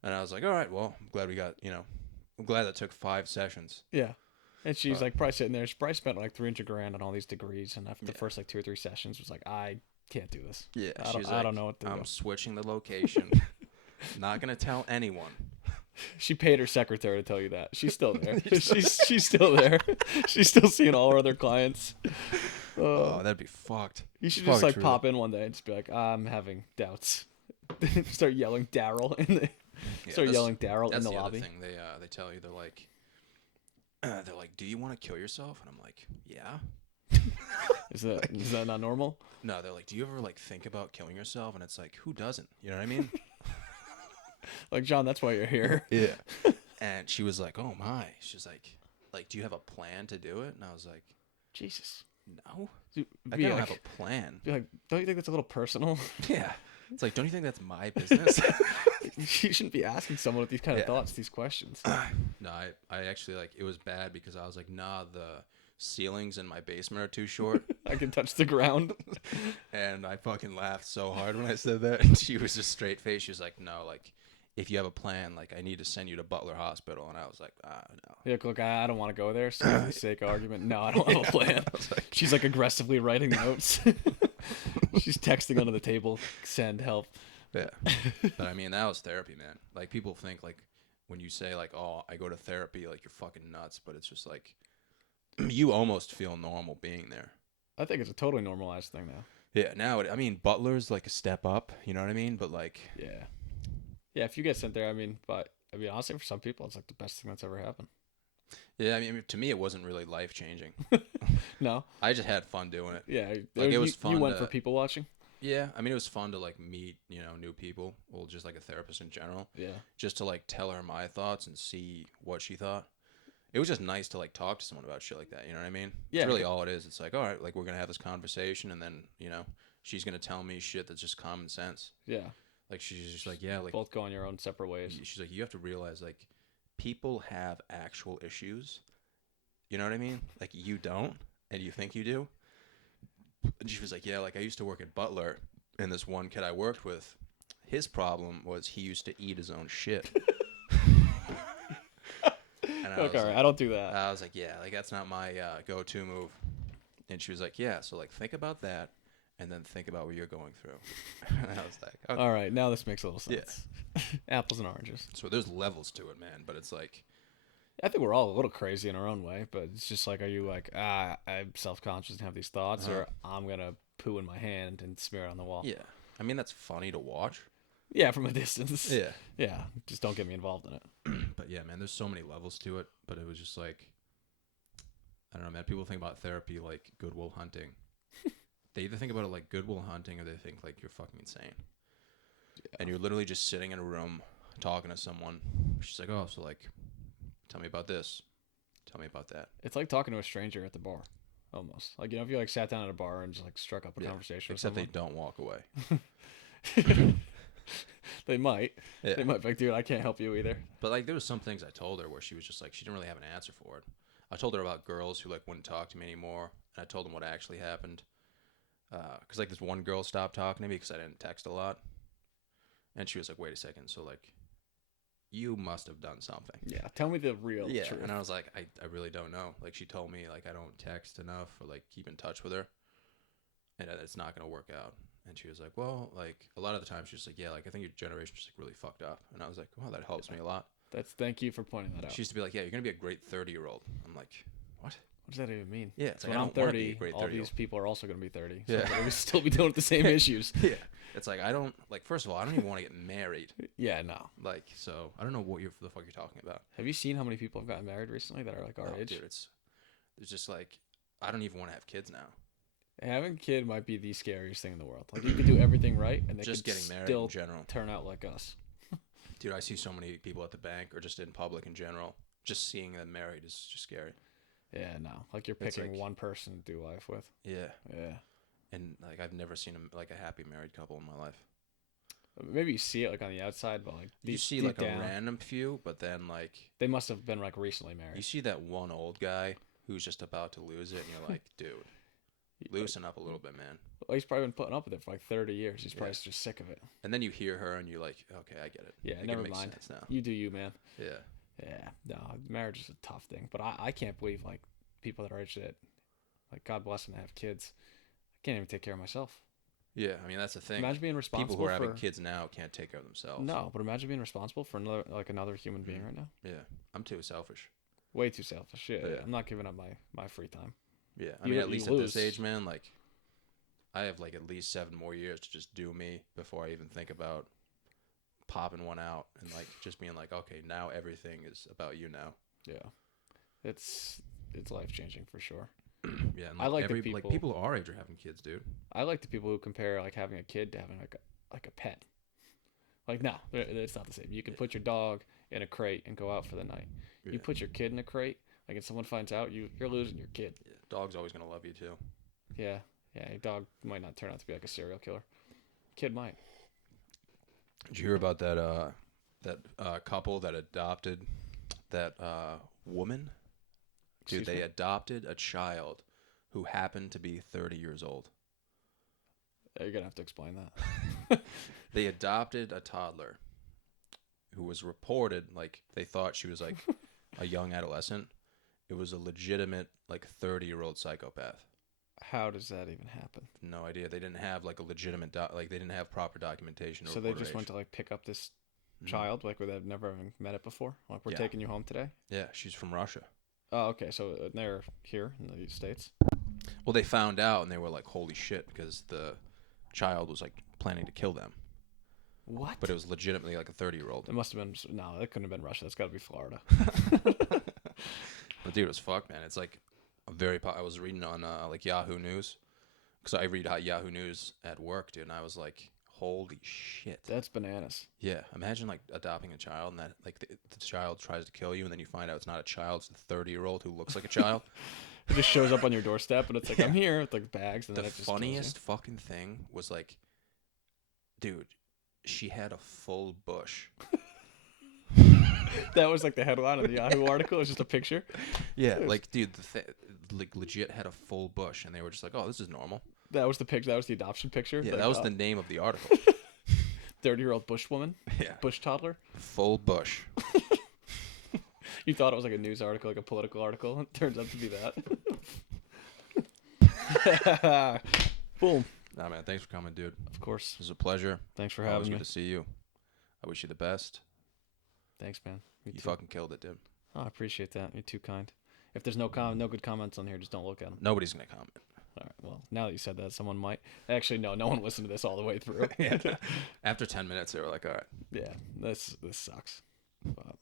And I was like, all right, well, I'm glad we got, I'm glad that took 5 sessions. Yeah. And she's like probably sitting there. She probably spent like $300,000 on all these degrees, and after the first like 2 or 3 sessions, was like, I can't do this. Yeah, I don't know what to do. I'm switching the location. Not gonna tell anyone. She paid her secretary to tell you that. She's still there. she's still there. She's still seeing all her other clients. Oh, that'd be fucked. You should It's just probably like true. pop in one day and just be like, I'm having doubts. Start yelling Daryl in the Yeah, start that's- yelling Daryl in That's the the lobby. other thing. They tell you they're like, do you want to kill yourself? And I'm like, yeah. Is that not normal? No, they're like, do you ever like think about killing yourself? And it's like, who doesn't? You know what I mean? Like, John, that's why you're here. Yeah. And she was like, oh my. She's like, do you have a plan to do it? And I was like, Jesus. no, Be I don't like, have a plan. be like, don't you think that's a little personal? Yeah. It's like, don't you think that's my business? You shouldn't be asking someone with these kind of Yeah. thoughts, these questions. No, I actually like, it was bad because I was like, nah, the ceilings in my basement are too short. I can touch the ground. And I fucking laughed so hard when I said that. And she was just straight face. She was like, no, like, if you have a plan, like, I need to send you to Butler Hospital. And I was like, no. Yeah, look, I don't want to go there. So for the sake of argument, no, I don't have a plan. She's like aggressively writing notes. She's texting under the table, send help. Yeah. But I mean, that was therapy, man. Like, people think, like, when you say, like, oh, I go to therapy, like, you're fucking nuts. But it's just like, you almost feel normal being there. I think it's a totally normalized thing now. Yeah. Now, I mean, Butler's like a step up. You know what I mean? But, like, Yeah. Yeah, if you get sent there, I mean, honestly, for some people, it's like the best thing that's ever happened. yeah, I mean, to me, it wasn't really life changing. No? I just had fun doing it. Yeah. Like, it was You fun went to- for people watching? Yeah, I mean, it was fun to like meet, new people, well, just like a therapist in general, Yeah. just to like tell her my thoughts and see what she thought. It was just nice to like talk to someone about shit like that, you know what I mean? Yeah. It's really all it is. It's like, all right, like we're gonna have this conversation, and then she's gonna tell me shit that's just common sense. Yeah. Like she's just like, yeah, like Both going your own separate ways. she's like, you have to realize like people have actual issues. You know what I mean? Like you don't, and you think you do. And she was like, yeah, like I used to work at Butler, and this one kid I worked with, his problem was he used to eat his own shit. And I was Okay, all right, like, I don't do that. I was like, yeah, like that's not my go-to move. And she was like, yeah, so like think about that, and then think about what you're going through. And I was like, okay. All right, now this makes a little Yeah. sense. Apples and oranges. So there's levels to it, man. But it's like, I think we're all a little crazy in our own way, but it's just like, are you like, I'm self-conscious and have these thoughts, or I'm going to poo in my hand and smear it on the wall? yeah, I mean that's funny to watch. Yeah, from a distance. Yeah. Yeah, just don't get me involved in it. But yeah, man, there's so many levels to it. But it was just like, I don't know, man. People think about therapy like Goodwill Hunting. They either think about it like Goodwill Hunting or they think like you're fucking insane. Yeah. And you're literally just sitting in a room talking to someone. She's like, oh, so like, tell me about this. Tell me about that. It's like talking to a stranger at the bar, almost. Like, you know, if you like sat down at a bar and just like struck up a conversation with someone. Except they don't walk away. They might. Yeah. They might be like, dude, I can't help you either. But like, there was some things I told her where she was just like, she didn't really have an answer for it. I told her about girls who like wouldn't talk to me anymore, and I told them what actually happened. Because like this one girl stopped talking to me because I didn't text a lot, and she was like, wait a second, so like, you must have done something. Yeah, tell me the real truth. And I was like, I really don't know. Like, she told me like I don't text enough or like keep in touch with her, and it's not gonna work out. And she was like, well, like a lot of the time she's just like, yeah, like I think your generation's just like really fucked up. And I was like, well, that helps me a lot. Thank you for pointing that out. She used to be like, yeah, you're gonna be a great 30-year-old. I'm like, what? What does that even mean? Yeah, it's so like, when I I'm don't wanna be a 30, great all 30-year-old. these people are also going to be 30. So Yeah. we'll still be dealing with the same issues. Yeah. It's like, I don't, like, first of all, I don't even want to get married. Yeah, no. Like, so I don't know what the fuck you're talking about. Have you seen how many people have gotten married recently that are like our age? Dude, it's just like, I don't even want to have kids now. Having a kid might be the scariest thing in the world. Like, you could do everything right, and they Just could getting married still in general. turn out like us. Dude, I see so many people at the bank or just in public in general. Just seeing them married is just scary. Yeah, no. Like, you're It's picking like- one person to do life with. Yeah. Yeah. And like, I've never seen like a happy married couple in my life. Maybe you see it like on the outside, but like You see deep like down, a random few, but then like they must have been like recently you married. see that one old guy who's just about to lose it, and you're like, dude, loosen up a little bit, man. Well, he's probably been putting up with it for like 30 years. He's probably Yeah. just sick of it. And then you hear her, and you're like, okay, I get it. Yeah, It never makes mind. sense now. You do you, man. Yeah. Yeah, no, marriage is a tough thing. But I can't believe like people that are age that, like, God bless them to have kids. I can't even take care of myself. Yeah, I mean that's the thing. Imagine being responsible People who are having for kids now can't take care of themselves. No, but imagine being responsible for another human being right now. Yeah, I'm too selfish. Way too selfish. Yeah, Yeah. I'm not giving up my free time. Yeah, I You- mean at you least at this lose. age, man, like I have like at least 7 more years to just do me before I even think about popping one out and like just being like, okay, now everything is about you now. Yeah, it's life changing for sure. Yeah, and I like the every, people- people our age are having kids, dude. I like the people who compare like having a kid to having like a pet. Like, no, it's not the same. You can put your dog in a crate and go out for the night. Yeah. You put your kid in a crate, like if someone finds out, you're losing your kid. Yeah, dog's always gonna love you too. Yeah, your dog might not turn out to be like a serial killer. Kid might. Did you hear about that couple that adopted that woman? Dude, Excuse they me? adopted a child who happened to be 30 years old. You're gonna have to explain that. They adopted a toddler who was reported, like, they thought she was like a young adolescent. It was a legitimate like 30-year-old psychopath. How does that even happen? No idea. They didn't have like a legitimate they didn't have proper documentation. So they just went to like pick up this child, like where they've never even met it before. Like, we're Yeah. taking you home today. Yeah, she's from Russia. Oh, okay. So they're here in the States. Well, they found out and they were like, holy shit, because the child was like planning to kill them. What? But it was legitimately like a 30-year-old. It must have been no. That couldn't have been Russia. That's got to be Florida. But dude, it was fucked, man. It's like a very. I was reading on like Yahoo News, because I read Yahoo News at work, dude, and I was like, holy shit. That's bananas. Yeah, imagine like adopting a child and that like the child tries to kill you, and then you find out it's not a child, it's a 30-year-old who looks like a child. It just shows up on your doorstep, and it's like, Yeah. I'm here with like bags, and The then it just kills you. funniest fucking thing was like, dude, she had a full bush. That was like the headline of the Yahoo article. It was just a picture. Yeah, like dude, like legit had a full bush, and they were just like, oh, this is normal. That was the picture. That was the adoption picture. Yeah, Like, that was the name of the article. 30-year-old bush woman, Yeah, bush toddler. full bush. You thought it was like a news article, like a political article. It turns out to be that. Boom. Nah, man, thanks for coming, dude. Of course. It was a pleasure. Thanks for Always having me. good to see you. I wish you the best. Thanks, man. You too. fucking killed it, dude. Oh, I appreciate that. You're too kind. If there's no good comments on here, just don't look at them. Nobody's gonna comment. All right. Well, now that you said that, someone might. Actually, no. No one listened to this all the way through. After 10 minutes, they were like, all right. Yeah. This sucks. But